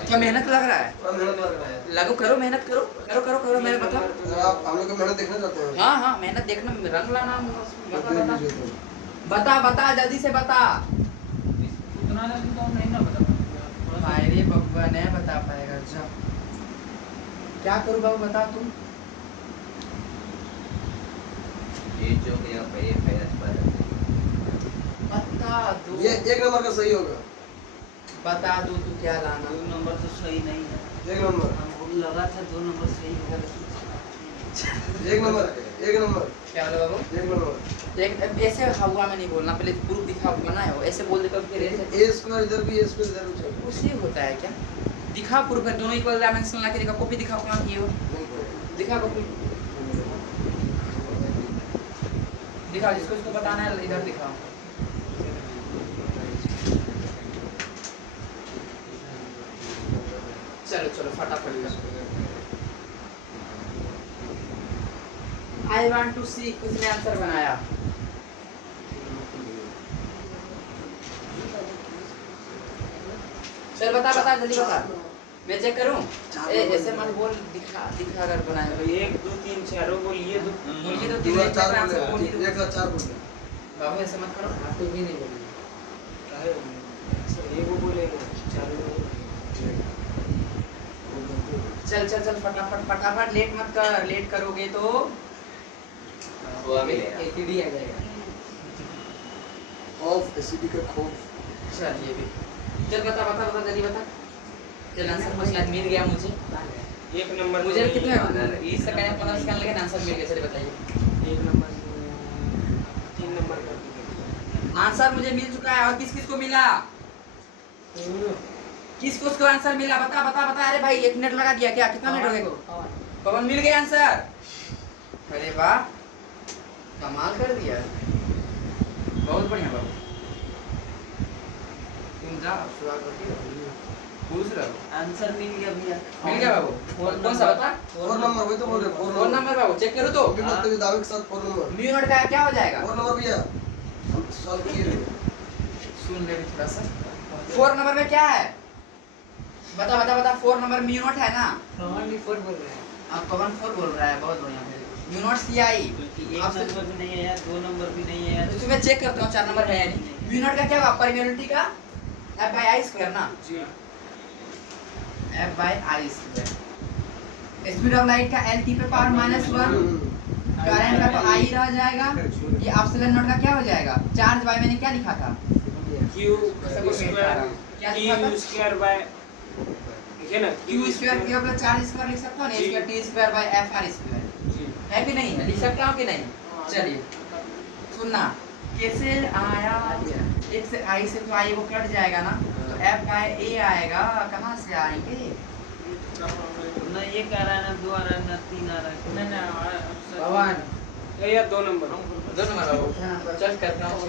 क्या मेहनत लग रहा है? थोड़ा मेहनत लग रहा है। लागू करो, मेहनत करो, करो करो करो मेरे मतलब। अगर आप हम लोग को मेहनत देखना चाहते हैं हाँ हाँ मेहनत देखना, रंग लाना, तो बता देख बता लीजिए तो। बता बता जल्दी से बता। उतना जल्दी तो हम नहीं ना बता पाएंगे। भाई रे बबुआ नहीं बता पाएगा, जा क्या करूँ बाबू बता तुम। ये जो गया भाई ये फायदा बता दो, ये एक नंबर का सही होगा। बता दो तू क्या लाना। 2 नंबर तो सही नहीं है। एक नंबर, हमको लगा था 2 नंबर सही होगा लेकिन एक नंबर, एक नंबर, क्या बोला बाबू? एक नंबर। एक ऐसे हुआ में नहीं बोलना, पहले प्रूफ दिखा हुआ ना है, ऐसे बोल दे तो फिर ऐसे ए स्क्वायर इधर भी, ए स्क्वायर इधर भी चलेगा। उसी होता है क्या? दिखा प्रूफ है, दोनों इक्वल डायमेंशन ला के दिखा, कॉपी दिखा कहाँ की हो, नहीं करेगा। दिखा कॉपी दिखा, जिसको इसको बताना है इधर दिखाओ। चलो चलो फटाफट कर। आई वांट टू सी किसने आंसर बनाया। चल बता बता जल्दी बता, मैं चेक करूं। ऐसे मत बोल, दिखा दिखा अगर बनाया तो। 1 2 3 4 बोलिए तो बोलिए तो दो तीन और चार आंसर बोल बोले, ही दो। एक और चार बोले। बाबू ऐसे मत करो। आप तो भी नहीं बोलेंगे। काहे एगो बोलेगा 4 चल चल चल फटाफट फटाफट, लेट मत कर, लेट करोगे तो वो मिलेगा। एसीडी आ जाएगा। ऑफ एसिडी का खौफ। चल ये भी। चल बता बता बता जल्दी बता। चल आंसर मुझे मिल गया मुझे। 1 नंबर मुझे कितने 20 20 सेकंड 15 सेकंड लगे, आंसर मिल गया। चलिए बताइए 1 नंबर 3 नंबर का आंसर मुझे मिल चुका है। और किस किस को मिला? किस किस को आंसर मिला? बता बता बता। अरे भाई 1 मिनट लगा दिया क्या? कितना मिनट हो गया? पवन मिल गया आंसर। अरे वाह कमाल कर दिया, बहुत बढ़िया बाबू। तुम जा सुहाग रोटी पूछ रहे हो। आंसर मिल गया भैया। मिल गया बाबू? कौन सा बता? 4 नंबर, वही तो बोल रहे हैं, 4 फोन नंबर बाबू चेक करो तो। अभी मतलब ये दावे के साथ 4 नंबर, म्यू नॉट का क्या हो जाएगा? 4 नंबर भैया हम सॉल्व किए थे। सुन ले भी थोड़ा सा। 4 नंबर में क्या है? बता बता बता। 4 नंबर म्यू नॉट है ना? ओनली 4 बोल रहे हैं। आप पवन 4 बोल रहा है, बहुत बढ़िया। म्यू नॉट सी आई। क्योंकि 1 नंबर भी नहीं है यार, 2 नंबर भी नहीं है यार। तो मैं चेक करता हूँ 4 नंबर है या नहीं। म्यू नॉट का क्या होगा? परमिएबिलिटी का F by I स्क्वायर ना? जी F by I square. Speed of light का L T पे पावर -1। करंट का तो I रह जाएगा। ये एप्सिलॉन नॉट का क्या हो जाएगा? चार्ज बाय मैंने क्या लिखा था? q सबको स्क्वायर क्या लिखा था? q स्क्वायर बाय ठीक है ना Q square Q plus charge square लिख सकता हूँ ना? जी। Square T square by F R square जी है कि नहीं है? लिख सकता हूँ कि नहीं? चलिए सुनना कैसे आया। एक से I से तो I वो कट जाएगा ना, तो F by A आएगा। कहाँ से आएंगे? ना 1 आ रहा है, ना 2 आ रहा है, ना 3 आ रहा है। नहीं नहीं भगवान या 2 नंबर 2 नंबर बाबू चल करता हूँ।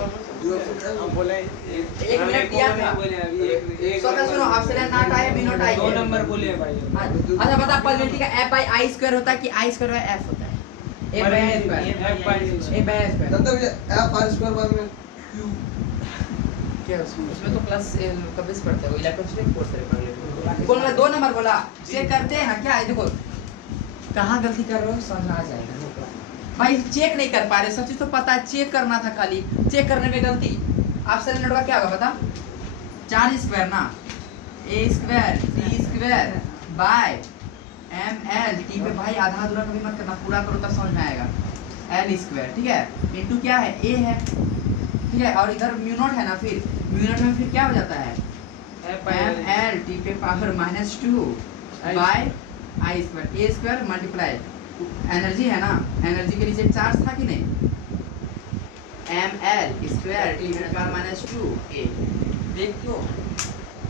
दो ऑप्शन है। हम बोले एक मिनट दिया था। बोले अभी एक सुनो सुनो, एप्सिलॉन नॉट आया म्यू नॉट आई 2 नंबर बोले भाई। अच्छा बता परमिएबिलिटी का F by I स्क्वायर होता है कि I स्क्वायर बाय F होता है? A by I square. A by I square. जानते हो भैया F R स्क्वायर बाय में क्या उसमें तो प्लस कभी पड़ता है वो इलेक्ट्रोस्टैटिक फोर्स से पढ़ लेते। कौन वाला 2 नंबर बोला? चेक करते हैं ना क्या है? देखो कहाँ गलती कर रहे हो समझ आ जाएगा। भाई चेक नहीं कर पा रहे, सब चीज तो पता है, चेक करना था खाली। चेक करने में गलती। एप्सिलॉन नॉट का क्या होगा बता? चार्ज स्क्वायर ना? A square T square bye ML T पे भाई आधा अधूरा कभी मत करना, पूरा करो तब समझ में आएगा। L स्क्वायर ठीक है, इनटू क्या है? A है ठीक है, और इधर म्यू नॉट है ना, फिर म्यू नॉट में फिर क्या हो जाता है? ML T पे power -2 by I square A square multiply energy है ना, एनर्जी के नीचे चार्ज था कि नहीं? ML स्क्वायर T पे पावर -2 A। देख तो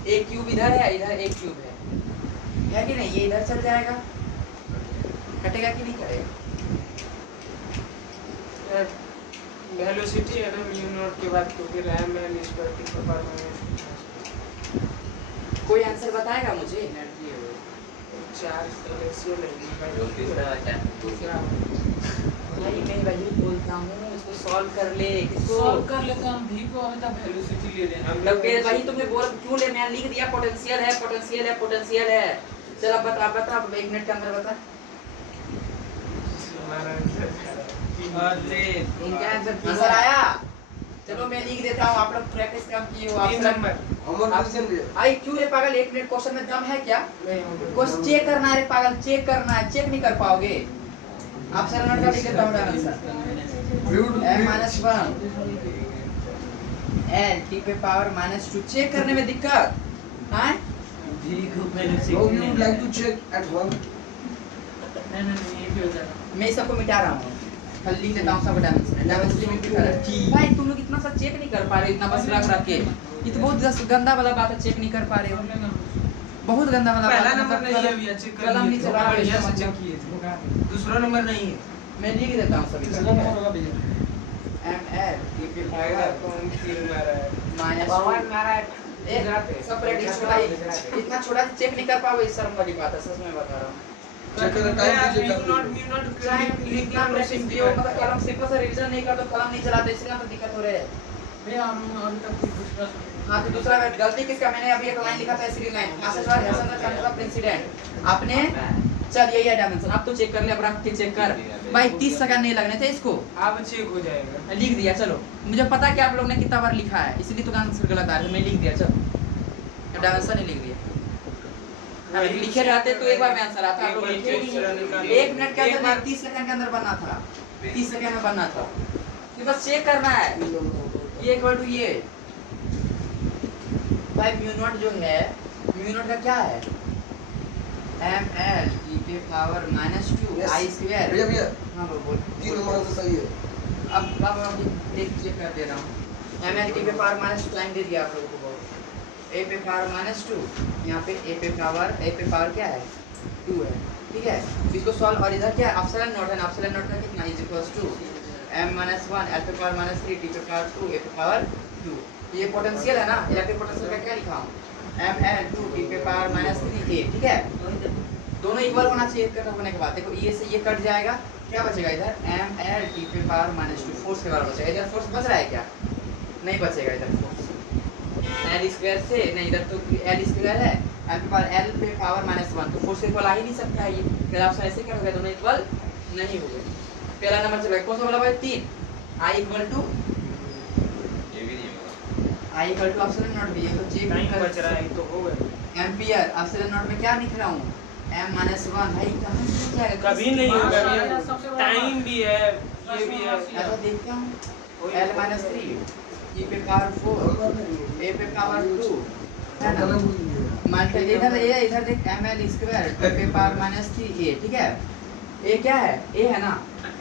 एक क्यूब इधर है, इधर एक क्यूब है कि नहीं? ये इधर चल जाएगा, कटेगा कि नहीं कटेगा? वेलोसिटी है ना म्यू नॉट के बाद तो फिर ml स्क्वायर की पावर -। कोई आंसर बताएगा मुझे? अच्छा 4 रेशियो लेंगे दूसरा भाई मैं वही बोलता हूँ इसको सॉल्व कर ले किसको सॉल्व कर लेते हैं हम भी को अभी तक वेलोसिटी ले रहे हैं मतलब फिर वही तुमने बोला क्यों ले मैं लिख दिया पोटेंशियल है पोटेंशियल है पोटेंशियल है चल अब बता बता 1 मिनट के अंदर बता हमारा अरे इनका आंसर आया चलो मैं लिख देता हूँ आप लोग प्रैक्टिस कम किए हो 3 नंबर होमवर्क आपसे क्वेश्चन दिया आई क्यों रे पागल 1 मिनट क्वेश्चन में दम है क्या क्वेश्चन चेक करना है रे पागल चेक करना है चेक नहीं कर पाओगे आप सर नोट कर लिख देता हूँ answer fluid m-1 l t पे पावर -2 चेक करने में दिक्कत हैं भी को पहले से How you would like to check at home? नहीं ये भी हो जाएगा मैं सबको मिटा रहा हूँ कल लिख देता हूँ सब डायमेंशन में भी भाई तुम लोग इतना सा चेक नहीं कर पा रहे इतना बस रख के ये तो बहुत गंदा वाला बात है चेक नहीं कर पा रहे हो बहुत गंदा वाला पहला बात नंबर नहीं है अभी चेक कर कलम लिए नहीं थे, चला रहा बढ़िया इसका से चेक मतलब। किए थे दूसरा नंबर नहीं है मैं लिख देता हूँ सभी m l t पे आएगा पावर कौन तीन मारा है -2 मारा सब प्रैक्टिस छोड़ा इतना छोटा चेक नहीं कर पाओगे इस शर्म वाली बात है सच में बता रहा हूँ Check कर टाइम दीजिए म्यू नॉट लिखना प्रैक्टिस किया मतलब कलम सिंपल से रिवीजन नहीं कर तो कलम नहीं चलाते इसलिए तो दिक्कत हो रही है भैया हम अभी तक कुछ दूसरा हाँ तो दूसरा गलती किसका मैंने अभी एक लाइन लिखा था ऐसी लाइन मास्टर सर हसन का चंद्रा प्रेसिडेंट आपने चल यही है डायमेंशन अब तो चेक कर ले अब रख के चेक कर भाई 30 सेकंड नहीं लगने थे इसको अब चेक हो जाएगा लिख दिया चलो मुझे पता है कि आप लोग ने कितना बार लिखा है इसलिए तो आंसर गलत आ रहा है मैं लिख दिया चलो डायमेंशन ही लिख दिया अगर लिखे रहते तो एक बार में आंसर आता आप लोग लिखे ही नहीं। 1 मिनट के अंदर 30 सेकंड के अंदर बनना था 30 सेकंड में बनना था ये बस चेक करना है ये इक्वल टू ये भाई म्यू नॉट जो है म्यू नॉट का क्या है m l e के पावर -2 Yes. i स्क्वायर भैया भैया हां बोल 3 नंबर आंसर सही है अब देख चेक कर दे रहा हूं m l e पे पावर -2 लाइन दे दिया आप लोगों को बहुत a पे पावर -2 यहाँ पे a पे पावर क्या है 2 है ठीक है इसको सॉल्व और इधर क्या है एप्सिलॉन नॉट है एप्सिलॉन नॉट का कितना is equals to m-1 l पे पावर -3 t पे पावर 2 a पे पावर 2 ये पोटेंशियल है ना इलेक्ट्रिक पोटेंशियल का क्या लिखा हूं m-2 t पे पावर -3 a ठीक है दोनों इक्वल होना चाहिए इक्वल होने के बाद देखो ये से ये कट जाएगा क्या बचेगा इधर m-l t पे पावर -2 फोर्स के बराबर बचेगा इधर फोर्स बच रहा है क्या नहीं बचेगा इधर फोर्स l स्क्वायर से नहीं इधर तो l स्क्वायर है l पे पावर l पे पावर -1 तो फोर्स इक्वल आ ही नहीं सकता है ये फिर आप ऐसे क्या हो गया दोनों इक्वल नहीं हो गए पहला नंबर चला कौन सा वाला भाई 3 i इक्वल टू ये भी नहीं होगा i equal to epsilon naught भी है तो चेक नहीं बच रहा है तो हो गया एम्पियर एप्सिलॉन नॉट में क्या लिख रहा हूं m-1 भाई कहां से क्या है कभी नहीं होगा भैया, सबसे बड़ा टाइम भी है ये भी है ऐसा देखते हूं l-3 e पे पावर 4 a पे पावर 2 है ना मल्टीप्लाई इधर देख ml स्क्वायर t पे पावर -3 a ठीक है a क्या है a है ना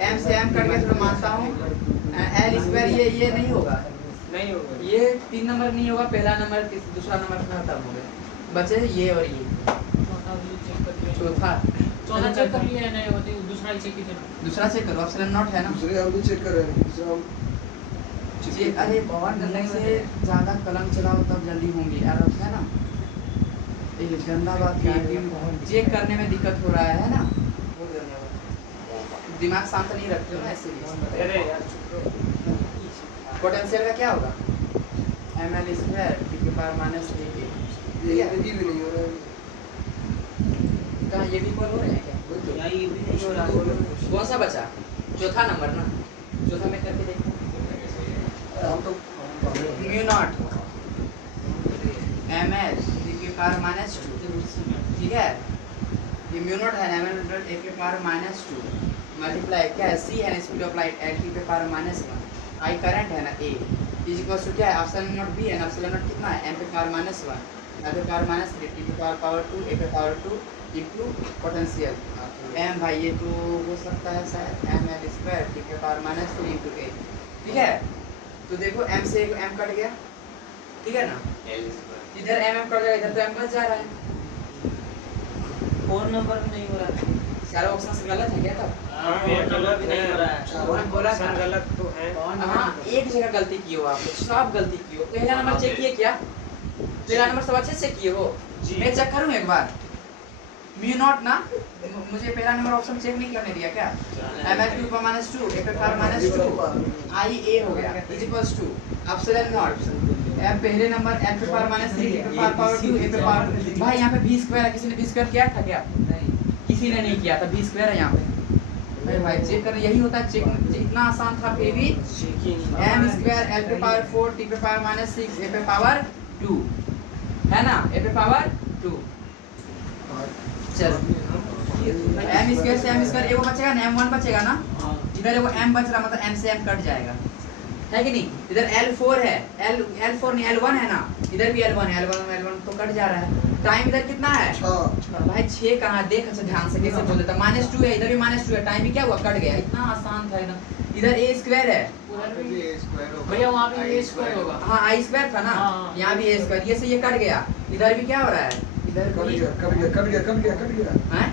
m से m कट के थोड़ा मानता हूं l स्क्वायर ये नहीं होगा नहीं होगा ये 3 नंबर नहीं होगा पहला नंबर दूसरा नंबर खत्म हो गया बचे ये और ये चौथा भी चेक कर लिया चौथा चौथा चेक कर लिया नहीं होती दूसरा ही चेक कीजिए दूसरा चेक करो एप्सिलॉन नॉट है ना दूसरे हम भी चेक कर रहे हैं दूसरा हम चेक अरे बहुत गंदा से ज्यादा कलम चलाओ तब जल्दी होंगी यार है ना ये गंदा बात चेक करने में दिक्कत हो रहा है ना बहुत गंदा बात। दिमाग शांत नहीं रखते हो ना इसीलिए अरे यार चुप रहो पोटेंशियल का क्या होगा ml स्क्वायर t के पावर -3 ये भी नहीं हो रहा है कहां ये भी इक्वल हो रहे हैं क्या या ये भी नहीं हो रहा कौन सा बचा चौथा नंबर ना चौथा में करके देखो हम तो म्यू नॉट ml t के पावर -2 ठीक है ये म्यू नॉट है ml डॉट a के पावर -2 मल्टीप्लाई क्या है c है speed of light l t के पावर -1 I करंट है ना a इज इक्वल्स टू क्या है एप्सिलॉन नॉट b है ना एप्सिलॉन नॉट कितना है m पे पावर -1 l पे पावर -3 t पे पावर 2 a पे पावर 2 इनटू पोटेंशियल m भाई ये तो हो सकता है शायद ml स्क्वायर t के पावर -3 इनटू a ठीक है तो देखो m से एक m कट गया ठीक है ना इधर m कट जाएगा इधर तो m बच जा रहा है 4 नंबर में नहीं हो रहा सारे ऑप्शंस गलत है क्या तब हाँ ये गलत है कौन बोला था ऑप्शन गलत तो है हाँ एक जगह गलती की हो आप लोग सब गलती की हो पहला नंबर चेक किए क्या पहला नंबर सब अच्छे से किए हो जी। मैं चेक करूं एक बार म्यू नॉट ना, मुझे पहला नंबर ऑप्शन चेक नहीं करने दिया क्या? m/2 पर -2 a पे पावर -2 i a हो गया is equals to epsilon naught m पहले नंबर m पे पावर -3 a पे पावर 2 a पे पावर। भाई यहाँ पे b स्क्वायर है, किसी ने b स्क्वायर किया था क्या? नहीं किसी ने नहीं किया था, b स्क्वायर है यहाँ पे। अरे भाई चेक कर, यही होता है चेक, इतना आसान था फिर भी। m स्क्वायर l पे पावर 4 t पे पावर -6 a पे पावर 2 है ना, a पे पावर 2। चल m स्क्वायर से m स्क्वायर एगो बचेगा ना, m1 बचेगा ना, इधर एगो m बच रहा मतलब m से m कट जाएगा, है कि नहीं? इधर L4 है, L4 नहीं L1 है ना, इधर भी L1 है, L1 तो कट जा रहा है। टाइम इधर कितना है? 6। भाई 6 कहाँ, देख अच्छा ध्यान से कैसे बोल देता, -2 है, इधर भी -2 है, टाइम भी क्या हुआ, कट गया। इतना आसान था एकदम। इधर a स्क्वायर है भैया, वहाँ पे a स्क्वायर होगा। हाँ, i स्क्वायर था ना, हाँ। यहाँ भी a स्क्वायर, ये से ये कट गया। इधर भी क्या हो रहा है, इधर भी हैं?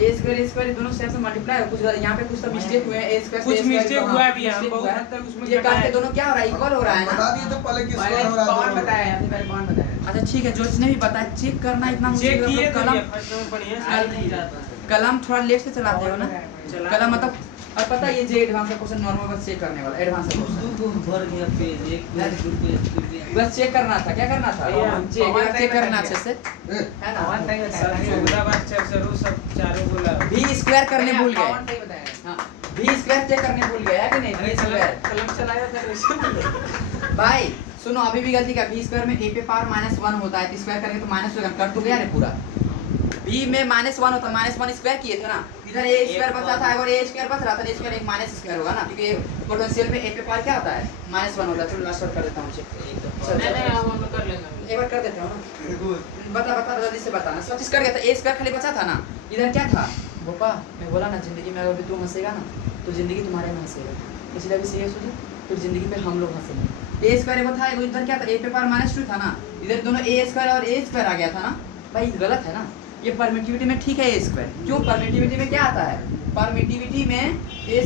a स्क्वायर दोनों सेम से मल्टीप्लाई, कुछ यहाँ पे कुछ तो मिस्टेक हुए हैं, a स्क्वायर कुछ मिस्टेक हुआ भी है, हम बहुत हद तक उसमें ये काट के दोनों क्या हो रहा है, इक्वल हो रहा है बता ना। दिए तो पहले किस पहले बार कौन बताया यहाँ से, पहले कौन बताया? अच्छा ठीक है, जो इसने भी बताया, चेक करना इतना चेक मुश्किल किए है, थे कलम फर्स्ट में बढ़िया आ से नहीं जाता है। कलम थोड़ा लेट से चलाते हो ना, चला कलम मतलब। और पता है ये जे एडवांस का क्वेश्चन नॉर्मल बस चेक करने वाला, एडवांस का क्वेश्चन भर गया पेज, एक पेज, दो पेज, तीन पेज। बस चेक करना था, क्या करना था, चेक करना अच्छे से, है ना। कौन सही सब बताया? 14 बार चेक करो, सब चारों बोला। b स्क्वायर करने भूल कौन गए, सही बताया? हाँ b स्क्वायर चेक करने भूल गए, है कि नहीं? b स्क्वायर कलम चलाया था वैसे। भाई सुनो, अभी भी गलती का, b स्क्वायर में a पे पावर -1 होता है, तो स्क्वायर करेंगे तो -1 कट तो गया रे पूरा। b में -1 होता है, -1 स्क्वायर किए थे ना, इधर a स्क्वायर बचा था, अगर a स्क्वायर बच रहा था, a स्क्वायर एक माइनस स्क्वायर होगा ना, क्योंकि पोटेंशियल में a पे पावर क्या होता है, -1 होता है। चलो लास्ट कर देता हूं चेक, नहीं, हम कर लेंगे। एक बार कर देता हूं ना, बता जल्दी से बताना। सब चीज कर गया था, a स्क्वायर खाली बचा था ना, इधर क्या था बोपा, मैं बोला ना जिंदगी में अगर तू हंसेगा ना तो जिंदगी तुम्हारे में हंसेगा, इसलिए अभी सीरियस हो जा, फिर जिंदगी पे हम लोग हंसेंगे। a स्क्वायर बता है, इधर क्या था, a पे पावर -2 था ना, इधर दोनों a स्क्वायर और a स्क्वायर आ गया था ना। भाई गलत है ना, ये परमिटिविटी में ठीक है a स्क्वायर, क्यों? परमिटिविटी में क्या आता है, परमिटिविटी में a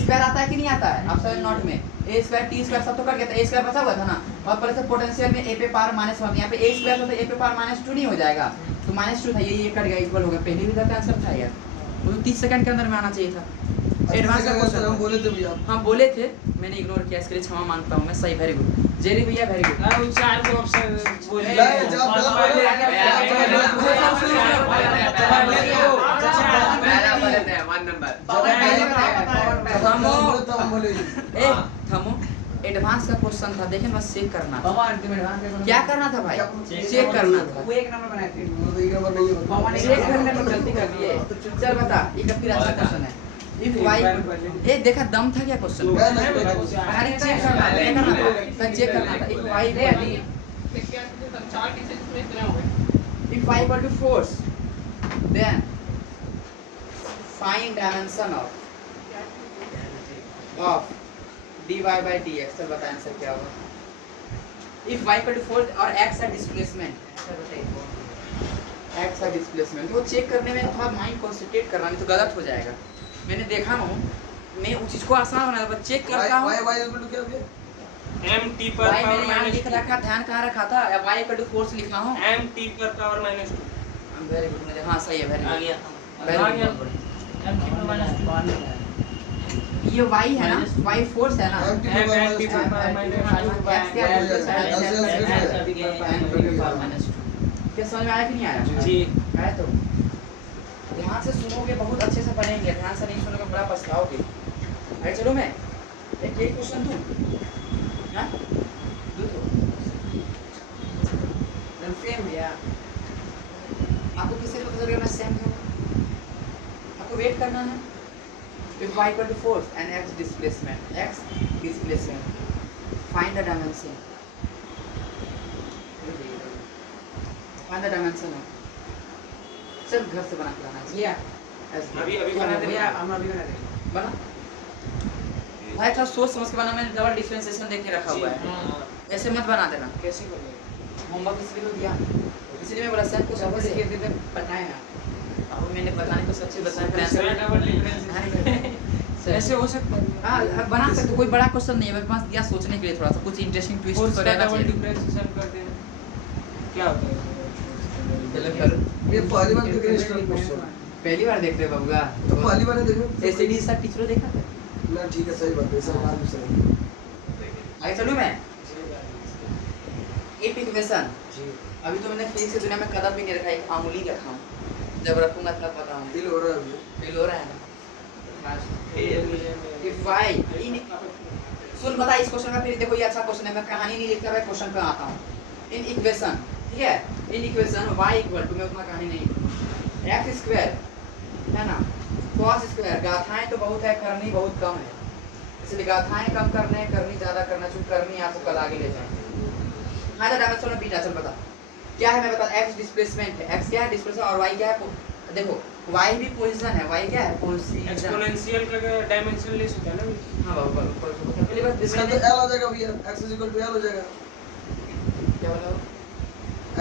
स्क्वायर आता है कि नहीं आता है, एप्सिलॉन नॉट में a स्क्वायर t स्क्वायर सब तो कट गया था, a स्क्वायर बचा हुआ था ना, और पहले से पोटेंशियल में a पे पावर -1, यहाँ पे a स्क्वायर था तो a पे पावर -2 नहीं हो जाएगा, तो -2 था, ये कट गया, इक्वल हो गया। पहले भी का आंसर था यार, वो तो 30 सेकंड के अंदर में आना चाहिए था। एडवांस का क्वेश्चन हम बोले थे भैया, हाँ बोले थे, मैंने इग्नोर किया, इसके लिए क्षमा मांगता हूँ मैं। सही, वेरी गुड जेरी भैया, वेरी गुड। हां, वो चार को ऑप्शन बोले। नहीं, जब थमो, एडवांस का क्वेश्चन था, देखें बस चेक करना था। भगवान तुम एडवांस में क्या करना था भाई, चेक करना था, वो एक नंबर बनाए थे। नहीं चेक करने में गलती कर दी है। चल बता, ये फिर अच्छा क्वेश्चन है। इफ वाई, ए देखा दम था क्या क्वेश्चन, अरे चेक करना था, क्या करना था, चेक करना था। If Y if y equal to force, then find dimension of dy by dx। चल बता आंसर क्या होगा। if y equal to force और x है डिस्प्लेसमेंट, x है डिस्प्लेसमेंट, वो चेक करने में थोड़ा माइंड कंसंट्रेट करना, नहीं तो गलत हो जाएगा। मैंने देखा हूँ, मैं उस चीज को आसान बना दूंगा, चेक करता हूँ। क्या भैया, mt पर y मैंने पावर यहाँ लिख -2, रखा, ध्यान कहाँ रखा था, y equal to force लिखा हूँ। mt पर पावर -2 वेरी गुड, मुझे हाँ सही है, वेरी आ गुड। गया। आ गया। m की पर -2। ये y है ना, y फोर्स है ना, MT पर mt पर पावर -2। क्या समझ में आया कि नहीं आया? जी। आया तो ध्यान से सुनोगे, बहुत अच्छे से पढ़ेंगे, ध्यान से नहीं सुनोगे बड़ा पछताओगे। अरे चलो मैं एक क्वेश्चन दूं, हाँ दूं तो सेम भैया, आपको किससे पता चलेगा मैं सेम हूँ? आपको वेट करना है। If y equal to force and x displacement, find the dimension. Find the dimension of, चल घर से बना के लाना है। भैया अभी बना दे भैया, हम अभी बना देंगे। बना भाई, थोड़ा सोच समझ के बना, मैंने डबल डिफरेंशिएशन देख के रखा हुआ है, ऐसे मत बना देना। कैसे करोगे? होमवर्क इसलिए तो दिया, इसलिए मैं बोला सर कुछ सब समझ कुछ के ये दे बताए ना। अब मैंने बताने को सच्ची बताया, फिर आंसर डबल डिफरेंस ऐसे हो सकता है। हाँ बना सकते, कोई बड़ा क्वेश्चन नहीं है मेरे पास, दिया सोचने के लिए, थोड़ा सा कुछ इंटरेस्टिंग ट्विस्ट फोर्स तो का रहना डबल चाहिए। डिफरेंशिएशन कर देना क्या होता है? चलो करो। ये पहली बार देख रहे हैं स्टफ क्वेश्चन। पहली बार देखते हो बबुआ? तो पहली बार देख रहे हैं। एसटीडी सब टीचरों देखा था? ना ठीक है, सही बात है, सब बात भी सही। आगे चलूं मैं? इफ इक्वेशन जी अभी तो मैंने फिजिक्स की दुनिया में कदम भी नहीं रखा, एक आंगुली रखा हूं, जब रखूंगा तब बताऊंगा। फील हो रहा है अभी। फील हो रहा है ना? इफ y इन सुन बता इस क्वेश्चन का, फिर देखो ये अच्छा क्वेश्चन है, मैं कहानी नहीं लिखता, मैं क्वेश्चन पे आता हूं। इन इक्वेशन, ठीक है, in equation y equal to, मैं उतना कहानी नहीं लिखूंगा, x स्क्वायर है ना, cos स्क्वायर, गाथाएं तो बहुत है, करनी बहुत कम है, इसलिए गाथाएं कम करने, करनी ज्यादा करना, चूंकि करनी आपको कल आगे ले जाएंगे। हाँ तो डायमेंशन में बीटा, चल बता क्या है, मैं बता, x डिस्प्लेसमेंट है, x क्या है डिस्प्लेसमेंट, और y क्या है, देखो y भी पोजीशन है, y क्या है पोजीशन, एक्सपोनेंशियल का डायमेंशन लेस होता है ना। हां बाबा पहले बात इसका तो L आ जाएगा भैया, x = L हो जाएगा। क्या बोला,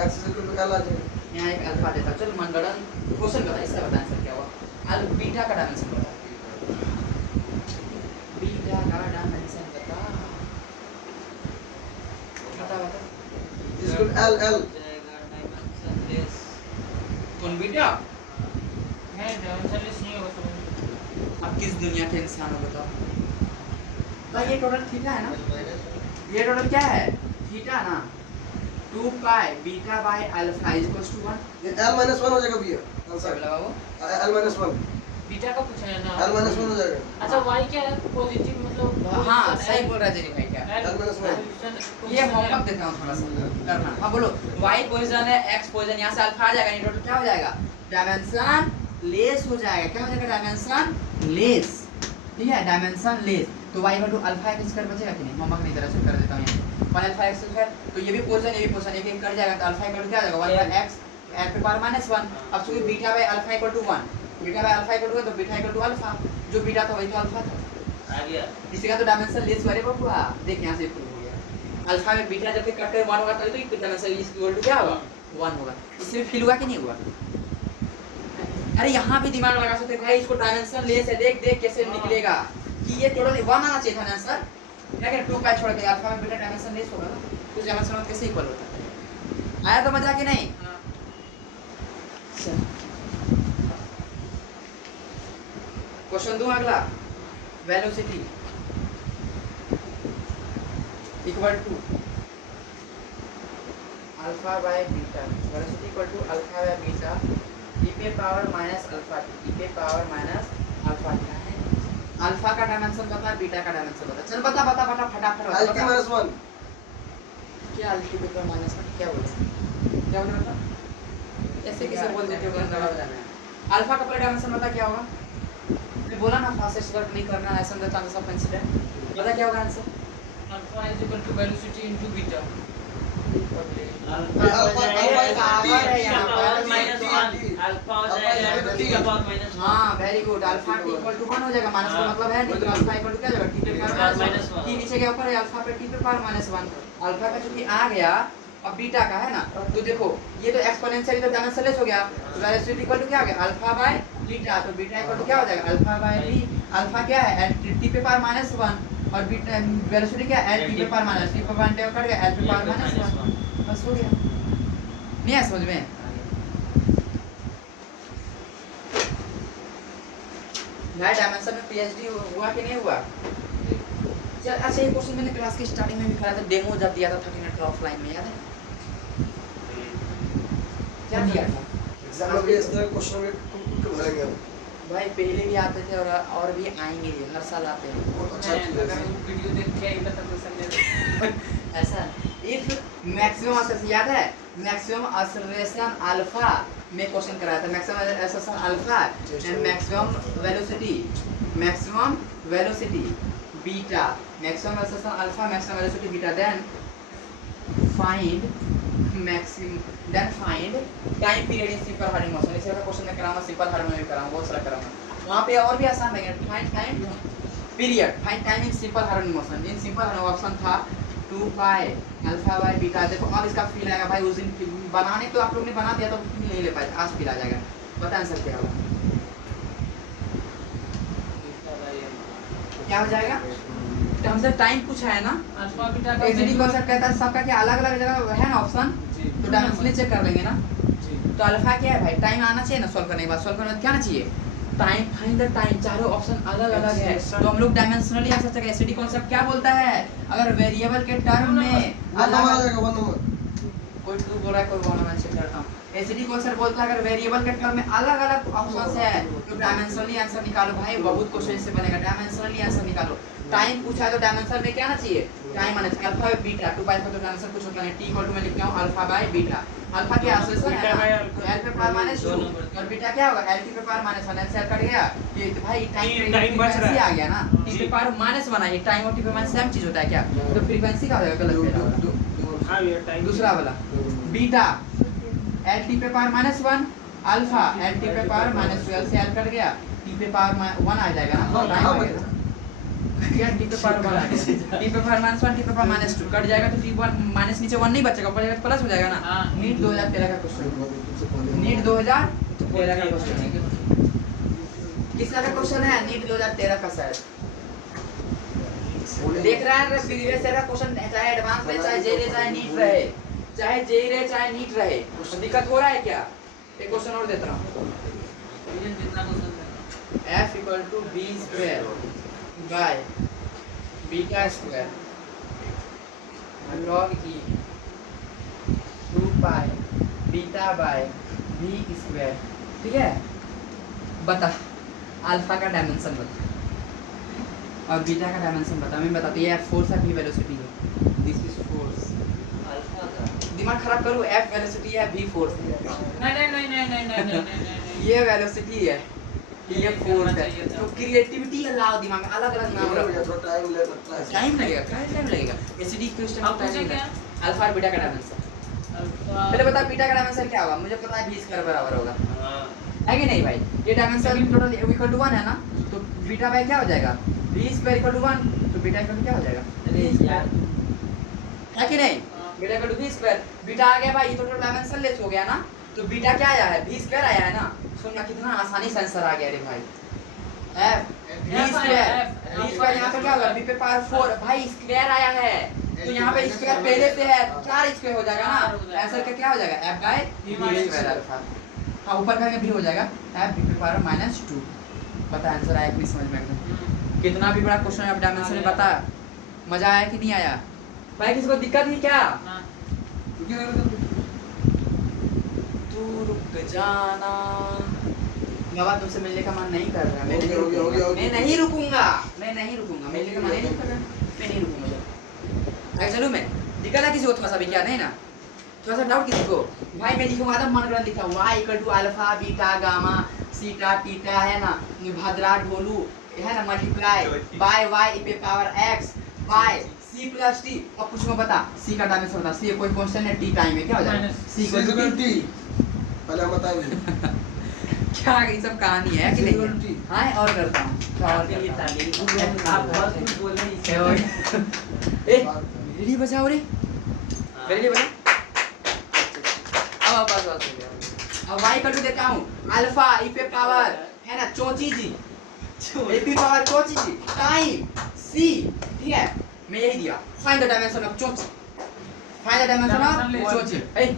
x = L आ जाएगा। यहाँ एक अल्फा देता, चल मनगढ़ंत क्वेश्चन बता, इसका बता आंसर क्या हुआ, अल बीटा का डायमेंशन बता, बीटा का डायमेंशन बता बता बता, इसको L L जाएगा डायमेंशन लेस। कौन बीटा, है डायमेंशन लेस नहीं होगा समझ। अब किस दुनिया के इंसान हो बताओ भाई, ये टोटल थीटा है ना, ये टोटल क्या है थीटा ना, 2 pi beta by alpha equals to 1, ये L - 1 हो जाएगा भैया सब आंसर। लगाओ, L - 1 बीटा का पूछा है ना। L - 1 हो जाएगा। अच्छा y क्या है, पॉजिटिव मतलब। हाँ सही बोल रहा है जेरी भाई, क्या ये होमवर्क देता हूँ थोड़ा सा करना। हाँ बोलो, y पोजीशन है, x पोजीशन, यहाँ से अल्फा आ जाएगा, ये टोटल क्या हो जाएगा, डायमेंशन लेस हो जाएगा, क्या हो जाएगा डायमेंशन लेस, ठीक है डायमेंशन लेस, तो y equal to alpha x square बचेगा कि नहीं, होमवर्क नहीं तरह से कर देता हूँ यहाँ, 1 अल्फा x स्क्वायर, तो ये भी पोजीशन, ये भी पोजीशन, एक एक कट जाएगा, तो अल्फा इक्वल टू क्या आ जाएगा 1 बाय x n पे पावर -1, अब चूंकि beta by alpha equal to 1, beta by alpha equal to 1, तो बीटा इक्वल टू अल्फा, जो बीटा था वही तो अल्फा था, आ गया। इसी का तो डायमेंशन लेस वाले बबुआ, देख यहाँ से प्रूव हो गया, अल्फा में बीटा जब तक कट 1 होगा तभी तो डायमेंशन इक्वल टू क्या होगा 1 होगा, इसलिए फील हुआ कि नहीं हुआ। अरे यहाँ भी दिमाग लगा सकते भाई, इसको डायमेंशन लेस है, देख देख कैसे निकलेगा कि ये टोटल 1 आना चाहिए था ना आंसर, क्या करें 2 पाई छोड़ के अल्फा में बीटा डायमेंशन लेस होगा ना, तो डायमेंशन कैसे इक्वल होता है, आया तो मजा कि नहीं। क्वेश्चन दूं अगला, velocity equal to alpha by beta, velocity equal to alpha by beta e पे power minus alpha t, e पे पावर माइनस अल्फा t है, अल्फा का डायमेंशन बता, बीटा का डायमेंशन बता, चल बता बता बता फटाफट L - 1 क्या अल्फा पे पावर माइनस 1 क्या बोले बता, ऐसे कैसे बोल देते हो, अल्फा का पूरा डायमेंशन बता क्या होगा, मैं बोला ना फास्टेस्ट वर्क नहीं करना, ऐसा द चांसेस ऑफ इंसिडेंट, बता क्या होगा answer, alpha is equal to velocity into beta. हाँ very good, alpha t equal to 1 हो जाएगा, माइनस का मतलब है नहीं, तो अल्फा इक्वल टू क्या जाएगा t पे पावर -1, t नीचे के ऊपर है, अल्फा पे t पे पावर -1, अल्फा का चूंकि आ गया, अब बीटा का है ना, तो देखो ये तो एक्सपोनेंशियल तो डायमेंशन लेस हो गया, तो वेलोसिटी इक्वल टू क्या आ गया अल्फा बाय बीटा, तो बीटा इक्वल टू क्या हो जाएगा अल्फा बाय b, अल्फा क्या है t पे पावर -1 और बीटा वेलोसिटी क्या है t पे पावर -t पे पावर कट गया l पे पावर -1, बस हो गया, नहीं है समझ में। भाई डायमेंशन में पीएचडी हुआ कि नहीं हुआ, चल अच्छा ये क्वेश्चन मैंने क्लास के स्टार्टिंग में भी कराया था, डेमो जब दिया था 30 मिनट का ऑफलाइन में, याद है क्या दिया था, एग्जाम में भी इस तरह क्वेश्चन में कुछ भरेंगे भाई पहले भी आते थे और भी आएंगे, हर साल आते हैं, बहुत अच्छा चीज है। वीडियो देख के आई बता क्वेश्चन दे ऐसा इफ मैक्सिमम एक्सेलेरेशन याद है, मैक्सिमम एक्सेलरेशन अल्फा में क्वेश्चन कराया था, maximum acceleration alpha and maximum velocity beta, maximum acceleration alpha maximum velocity beta, then find time period in simple harmonic motion, इसी का क्वेश्चन मैं कराऊंगा, सिंपल हार्मोनिक में कराऊंगा, बहुत सारा कराऊंगा, वहां पे और भी आसान रहेगा, find time period, find time in simple harmonic motion, in simple harmonic option था 2 पाई अल्फा बाय बीटा, देखो अब इसका फील आएगा भाई, उस दिन बनाने तो आप लोग ने बना दिया तो फील नहीं ले पाए, आज फील आ जाएगा, बता आंसर क्या होगा, क्या हो जाएगा, तो हमसे टाइम पूछा है ना, अल्फा बीटा का एचडी कॉन्सेप्ट कहता है सबका क्या अलग अलग जगह है ना ऑप्शन, तो डायमेंशन चेक कर लेंगे ना, तो अल्फा क्या है भाई? टाइम आना चाहिए ना सॉल्व करने के बाद। सॉल्व करने के बाद क्या आना चाहिए? Time, find the time. चारों ऑप्शन अलग अलग है तो हम लोग डायमेंशनली आंसर चाहिए। एसडी कॉन्सेप्ट क्या बोलता है? अगर वेरिएबल के टर्म में वन नंबर आ जाएगा, वन नंबर। कोई टू बोल रहा है, कोई वन नंबर चेक करता हूं। एसडी कॉन्सेप्ट बोलता है अगर वेरिएबल के टर्म में अलग अलग ऑप्शंस है तो डायमेंशनली आंसर निकालो। भाई बहुत क्वेश्चन से बनेगा, डायमेंशनली आंसर निकालो। टाइम पूछा तो डायमेंशन में क्या आना चाहिए? टाइम आना चाहिए। अल्फा बीटा 2 पाई तो आंसर कुछ होता नहीं। t इक्वल टू मैं लिखता हूं अल्फा बाय बीटा। अल्फा क्या आंसर है? l पे पावर माइनस 2 और बीटा क्या होगा? l पे पावर माइनस 1। से कट गया ये भाई टाइम बच रहा है। आ गया ना। t पे पावर माइनस 1 है। टाइम और t पे माइनस सेम चीज होता है क्या? तो फ्रीक्वेंसी का हो जाएगा गलत हो जाएगा। हाँ ये टाइम दूसरा वाला बीटा l t पे power minus 1 alpha l t पे पावर माइनस 12 से l कट गया t पे पावर 1 आ जाएगा ना। टाइम आ गया यार। t पे पावर 1 आ गया, t पे पावर माइनस 1 t पे पावर माइनस 2 कट जाएगा तो t वन माइनस नीचे 1 नहीं बचेगा, ऊपर जाएगा प्लस हो जाएगा ना। हाँ। नीट 2013 का क्वेश्चन, नीट 2013 का क्वेश्चन है। किसका का क्वेश्चन है? नीट 2013 का शायद देख रहा है। प्रीवियस ईयर का क्वेश्चन चाहे एडवांस रहे, चाहे जेई रहे, चाहे नीट रहे, चाहे जेई रहे, चाहे नीट रहे, तो दिक्कत हो रहा है क्या? एक क्वेश्चन और देता हूं। जितना question f equal to b square by beta square log e 2 pi beta by v square. ठीक है, बता अल्फा का डायमेंशन बता और बीटा का डायमेंशन बता। मैं बताती है फोर्स है, v वेलोसिटी है। This is force. अल्फा का दिमाग खराब करो, f वेलोसिटी है, v फोर्स है। नहीं ये वेलोसिटी है, ये फोर्स है। तो क्रिएटिविटी अलाउ दिमाग में अलग अलग नाम रखो। थोड़ा टाइम ले सकता है। टाइम लगेगा, क्या टाइम लगेगा? एसिडी क्वेश्चन अब पूछे क्या? अल्फा और बीटा का डायमेंशन। अल्फा पहले बता बीटा का डायमेंशन क्या होगा? मुझे पता है v स्क्वायर बराबर होगा, हाँ है कि नहीं भाई? ये डायमेंशन टोटल इक्वल टू 1 है ना, तो बीटा बाय क्या हो जाएगा? v स्क्वायर इक्वल टू 1, तो बीटा इक्वल टू क्या हो जाएगा? अरे यार है कि नहीं? Beta equal to v square. Beta आ गया भाई, ये टोटल डायमेंशन लेस हो गया ना, तो बीटा क्या आया है? v स्क्वायर आया है ना। सुनना कितना आसानी से आंसर आ गया रे भाई। f v स्क्वायर यहाँ पे क्या होगा? v पे पावर 4 भाई स्क्वायर आया है, तो यहाँ पे स्क्वायर पहले से है, 4 स्क्वायर हो जाएगा ना। आंसर का क्या हो जाएगा? f bye v square alpha. हाँ ऊपर का भी हो जाएगा f v पे पावर माइनस 2। पता आंसर आया कि नहीं समझ में एकदम? कितना भी बड़ा क्वेश्चन है, अब डायमेंशन में बता। मजा आया कि नहीं आया भाई? किसी को दिक्कत नहीं क्या? तू रुक जाना बाबा, तुमसे मिलने का मन नहीं कर रहा। मैं नहीं रुकूंगा, मैं नहीं रुकूंगा, मैं नहीं रुकूंगा। मिलने का मन नहीं कर रहा, मैं नहीं रुकूंगा। आगे चलूं मैं? दिक्कत है किसी को थोड़ा सा भी? क्या नहीं ना? थोड़ा सा डाउट किसी को? भाई मैं लिखूंगा तो मन ग्रंथ लिखा y equal to alpha beta gamma zeta theta है ना, भद्रा ढोलू है ना, मल्टीप्लाई बाय y पे power x by c plus t। अब कुछ को बता c का डायमेंशन बता। c कोई कांस्टेंट है, t टाइम है, क्या हो जाएगा? c equal to t। पहले हम बताएंगे क्या ये सब कहानी है कि नहीं? हाँ और करता हूँ क्या और ये करता ताली आप बहुत कुछ बोल रहे हूँ। हैं। ए रेडी बजाओ रे, रेडी बजा। अब बस बस हो गया। अब y कट देता हूँ अल्फा e पे पावर है ना चौची जी, e पे पावर चौची जी टाइम c। ठीक है, मैं यही दिया। फाइंड द डायमेंशन ऑफ चौची, फाइंड द डायमेंशन ऑफ चौची। ए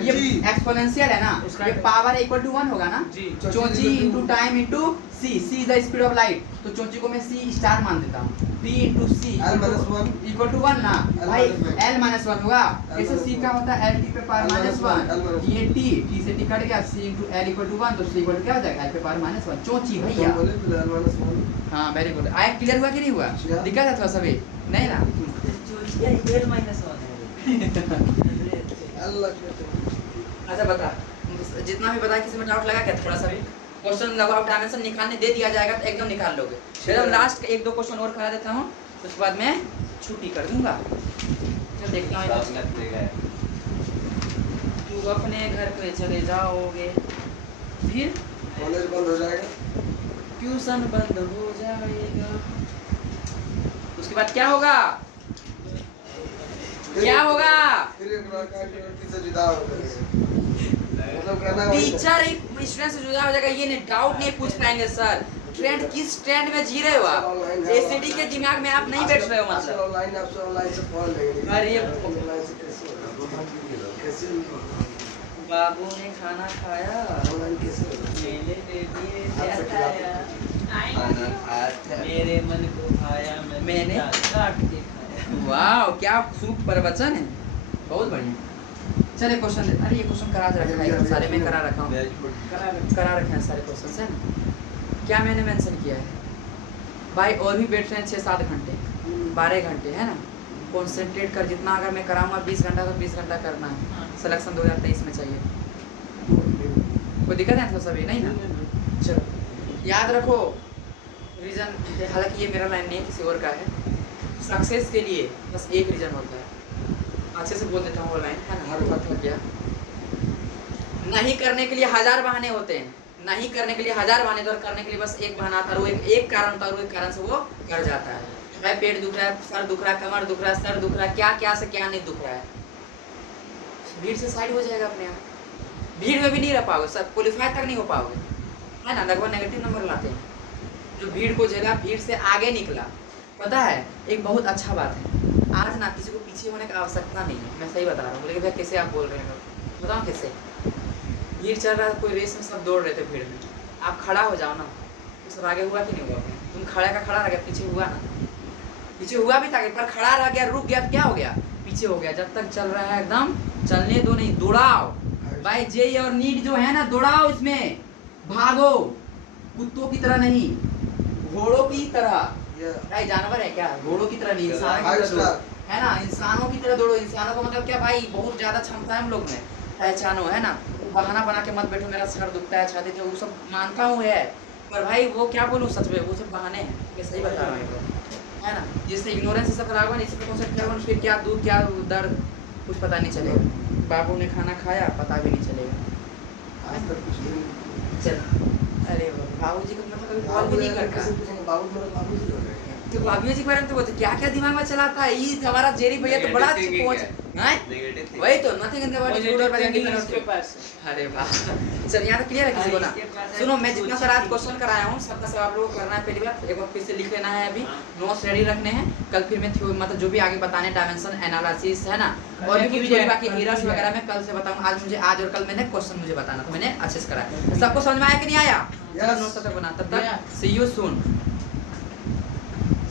ये एक्सपोनेंशियल है ना, ये पावर इक्वल टू 1 होगा ना। चौची into time into c, c is the speed of light, तो चौची को मैं c स्टार मान देता हूँ। p into c equal to 1 ना भाई, l माइनस 1 होगा। जैसे c का होता है l t पे पावर माइनस 1, ये t से t कट गया, c into l equal to 1, तो c इक्वल टू क्या हो जाएगा? l पे पावर माइनस 1 चौची भैया। हाँ वेरी गुड। आया क्लियर हुआ कि नहीं हुआ? दिक्कत है थोड़ा सा भी नहीं ना? ये -1 है। अच्छा बता, जितना भी बता, किसी में डाउट लगा क्या? थोड़ा सा भी क्वेश्चन लगा, डायमेंशन निकालने दे दिया जाएगा तो एकदम निकाल लोगे। एकदम लास्ट एक दो क्वेश्चन और करा देता हूँ, उसके बाद मैं छुट्टी कर दूंगा। चल देखता हूँ। तू अपने घर पे चले जाओगे, फिर कॉलेज बंद हो जाएगा, ट्यूशन बंद हो जाएगा, उसके बाद क्या होगा? क्या होगा? फिर एक लड़का से जुदा हो जाएगा। मतलब कहना है टीचर एक स्टूडेंट से जुदा हो जाएगा, ये नहीं डाउट नहीं पूछ पाएंगे सर। ट्रेंड किस ट्रेंड में जी रहे हो आप? एसीडी के दिमाग में आप नहीं बैठ रहे हो मतलब। ऑनलाइन आपसे ऑनलाइन से पढ़ लेंगे। अरे ऑनलाइन से कैसे बाबू ने खाना खाया, ऑनलाइन कैसे होगा? मेरे बेबी ने हाथ से खाया, खाना खाया था। मेरे मन को भाया, मैंने काट के खाया। वाह क्या सूप प्रवचन है, बहुत बढ़िया। चलिए क्वेश्चन दे, अरे ये क्वेश्चन करा रखा है सारे, में करा रखा हूँ, करा रखे हैं सारे क्वेश्चन है ना। क्या मैंने मेंशन किया है भाई, और भी बैठ रहे हैं 6-7 घंटे 12 घंटे है ना। कॉन्सेंट्रेट कर, जितना अगर मैं कराऊंगा 20 घंटा तो 20 घंटा करना है। सिलेक्शन 2023 में चाहिए, कोई दिक्कत है तो सभी नहीं ना। चलो याद रखो रीजन, हालांकि ये मेरा लाइन नहीं है, किसी और का है। सक्सेस के लिए बस एक रीजन होता है, अच्छे से बोल देता हूँ वो लाइन है ना, हर बात हो गया। नहीं करने के लिए 1000 बहाने होते हैं, नहीं करने के लिए 1000 बहाने, तो करने के लिए बस एक बहाना था, वो एक कारण था, वो एक कारण से वो कर जाता है। भाई पेट दुख रहा है, सर दुख रहा है, कमर दुख रहा है, सर दुख रहा है, क्या क्या से क्या नहीं दुख रहा है, भीड़ से साइड हो जाएगा अपने आप। भीड़ में भी नहीं रह पाओगे, सब क्वालिफाई तक नहीं हो पाओगे है ना, लगभग नेगेटिव नंबर लाते हैं। जो भीड़ को जगह, भीड़ से आगे निकला। पता है एक बहुत अच्छा बात है, आज ना किसी को पीछे होने की आवश्यकता नहीं है, मैं सही बता रहा हूँ। बोले भैया कैसे आप बोल रहे हैं, बताओ कैसे। भीड़ चल रहा है, कोई रेस में सब दौड़ रहे थे भीड़ में, आप खड़ा हो जाओ ना, तो सब आगे हुआ कि नहीं हुआ। तुम खड़ा का खड़ा रह गया, पीछे हुआ ना, पीछे हुआ भी था, पर खड़ा रह गया, रुक गया तो क्या हो गया, पीछे हो गया। जब तक चल रहा है एकदम चलने दो, नहीं दौड़ाओ भाई। जेई और नीट जो है ना, दौड़ाओ इसमें, भागो, कुत्तों की तरह नहीं, घोड़ों की तरह। भाई जानवर है क्या, घोड़ों की तरह नहीं, इंसान की तरह दौड़ो, है ना, इंसानों की तरह दौड़ो। इंसानों का मतलब क्या भाई, बहुत ज्यादा क्षमता है हम लोग में, पहचानो है ना। बहाना बना के मत बैठो मेरा सर दुखता है, छाती जो, वो सब मानता हूँ है, पर भाई वो क्या बोलूँ सच में, वो सब बहाने हैं, मैं सही बता रहा हूँ है ना। जिससे इग्नोरेंस से खराब है, इससे कॉन्सेप्ट करो, फिर क्या दूर क्या दर्द कुछ पता नहीं चलेगा। बाबू ने खाना खाया, पता भी नहीं चलेगा। आज तक कुछ नहीं। चल अरे बाबू जी को मतलब कभी कॉल भी नहीं करता। बाबू मेरा बाबू जी हो गए। तो भाभी जी के बारे में तो बोलते क्या क्या दिमाग में चलाता है, ये हमारा जेरी भैया तो बड़ा पहुंच है, वही तो nothing in the world is good और बैड इसके पास अरे वाह। चल यहाँ तो क्लियर है किसी को ना। सुनो मैं जितना सारा आज क्वेश्चन कराया हूँ सबका सब आप लोगों को करना है, पहली बार एक बार फिर से लिख लेना है, अभी नोट्स रेडी रखने हैं। कल फिर मैं मतलब जो भी आगे बताने डायमेंशन एनालिसिस है ना, और भी कुछ बाकी एरर्स वगैरह मैं कल से बताऊंगा। आज मुझे आज और कल मैंने क्वेश्चन मुझे बताना, तो मैंने अच्छे से कराया। सबको समझ में आया कि नहीं आया? नोट्स तक बना, तब तक सी यू सून।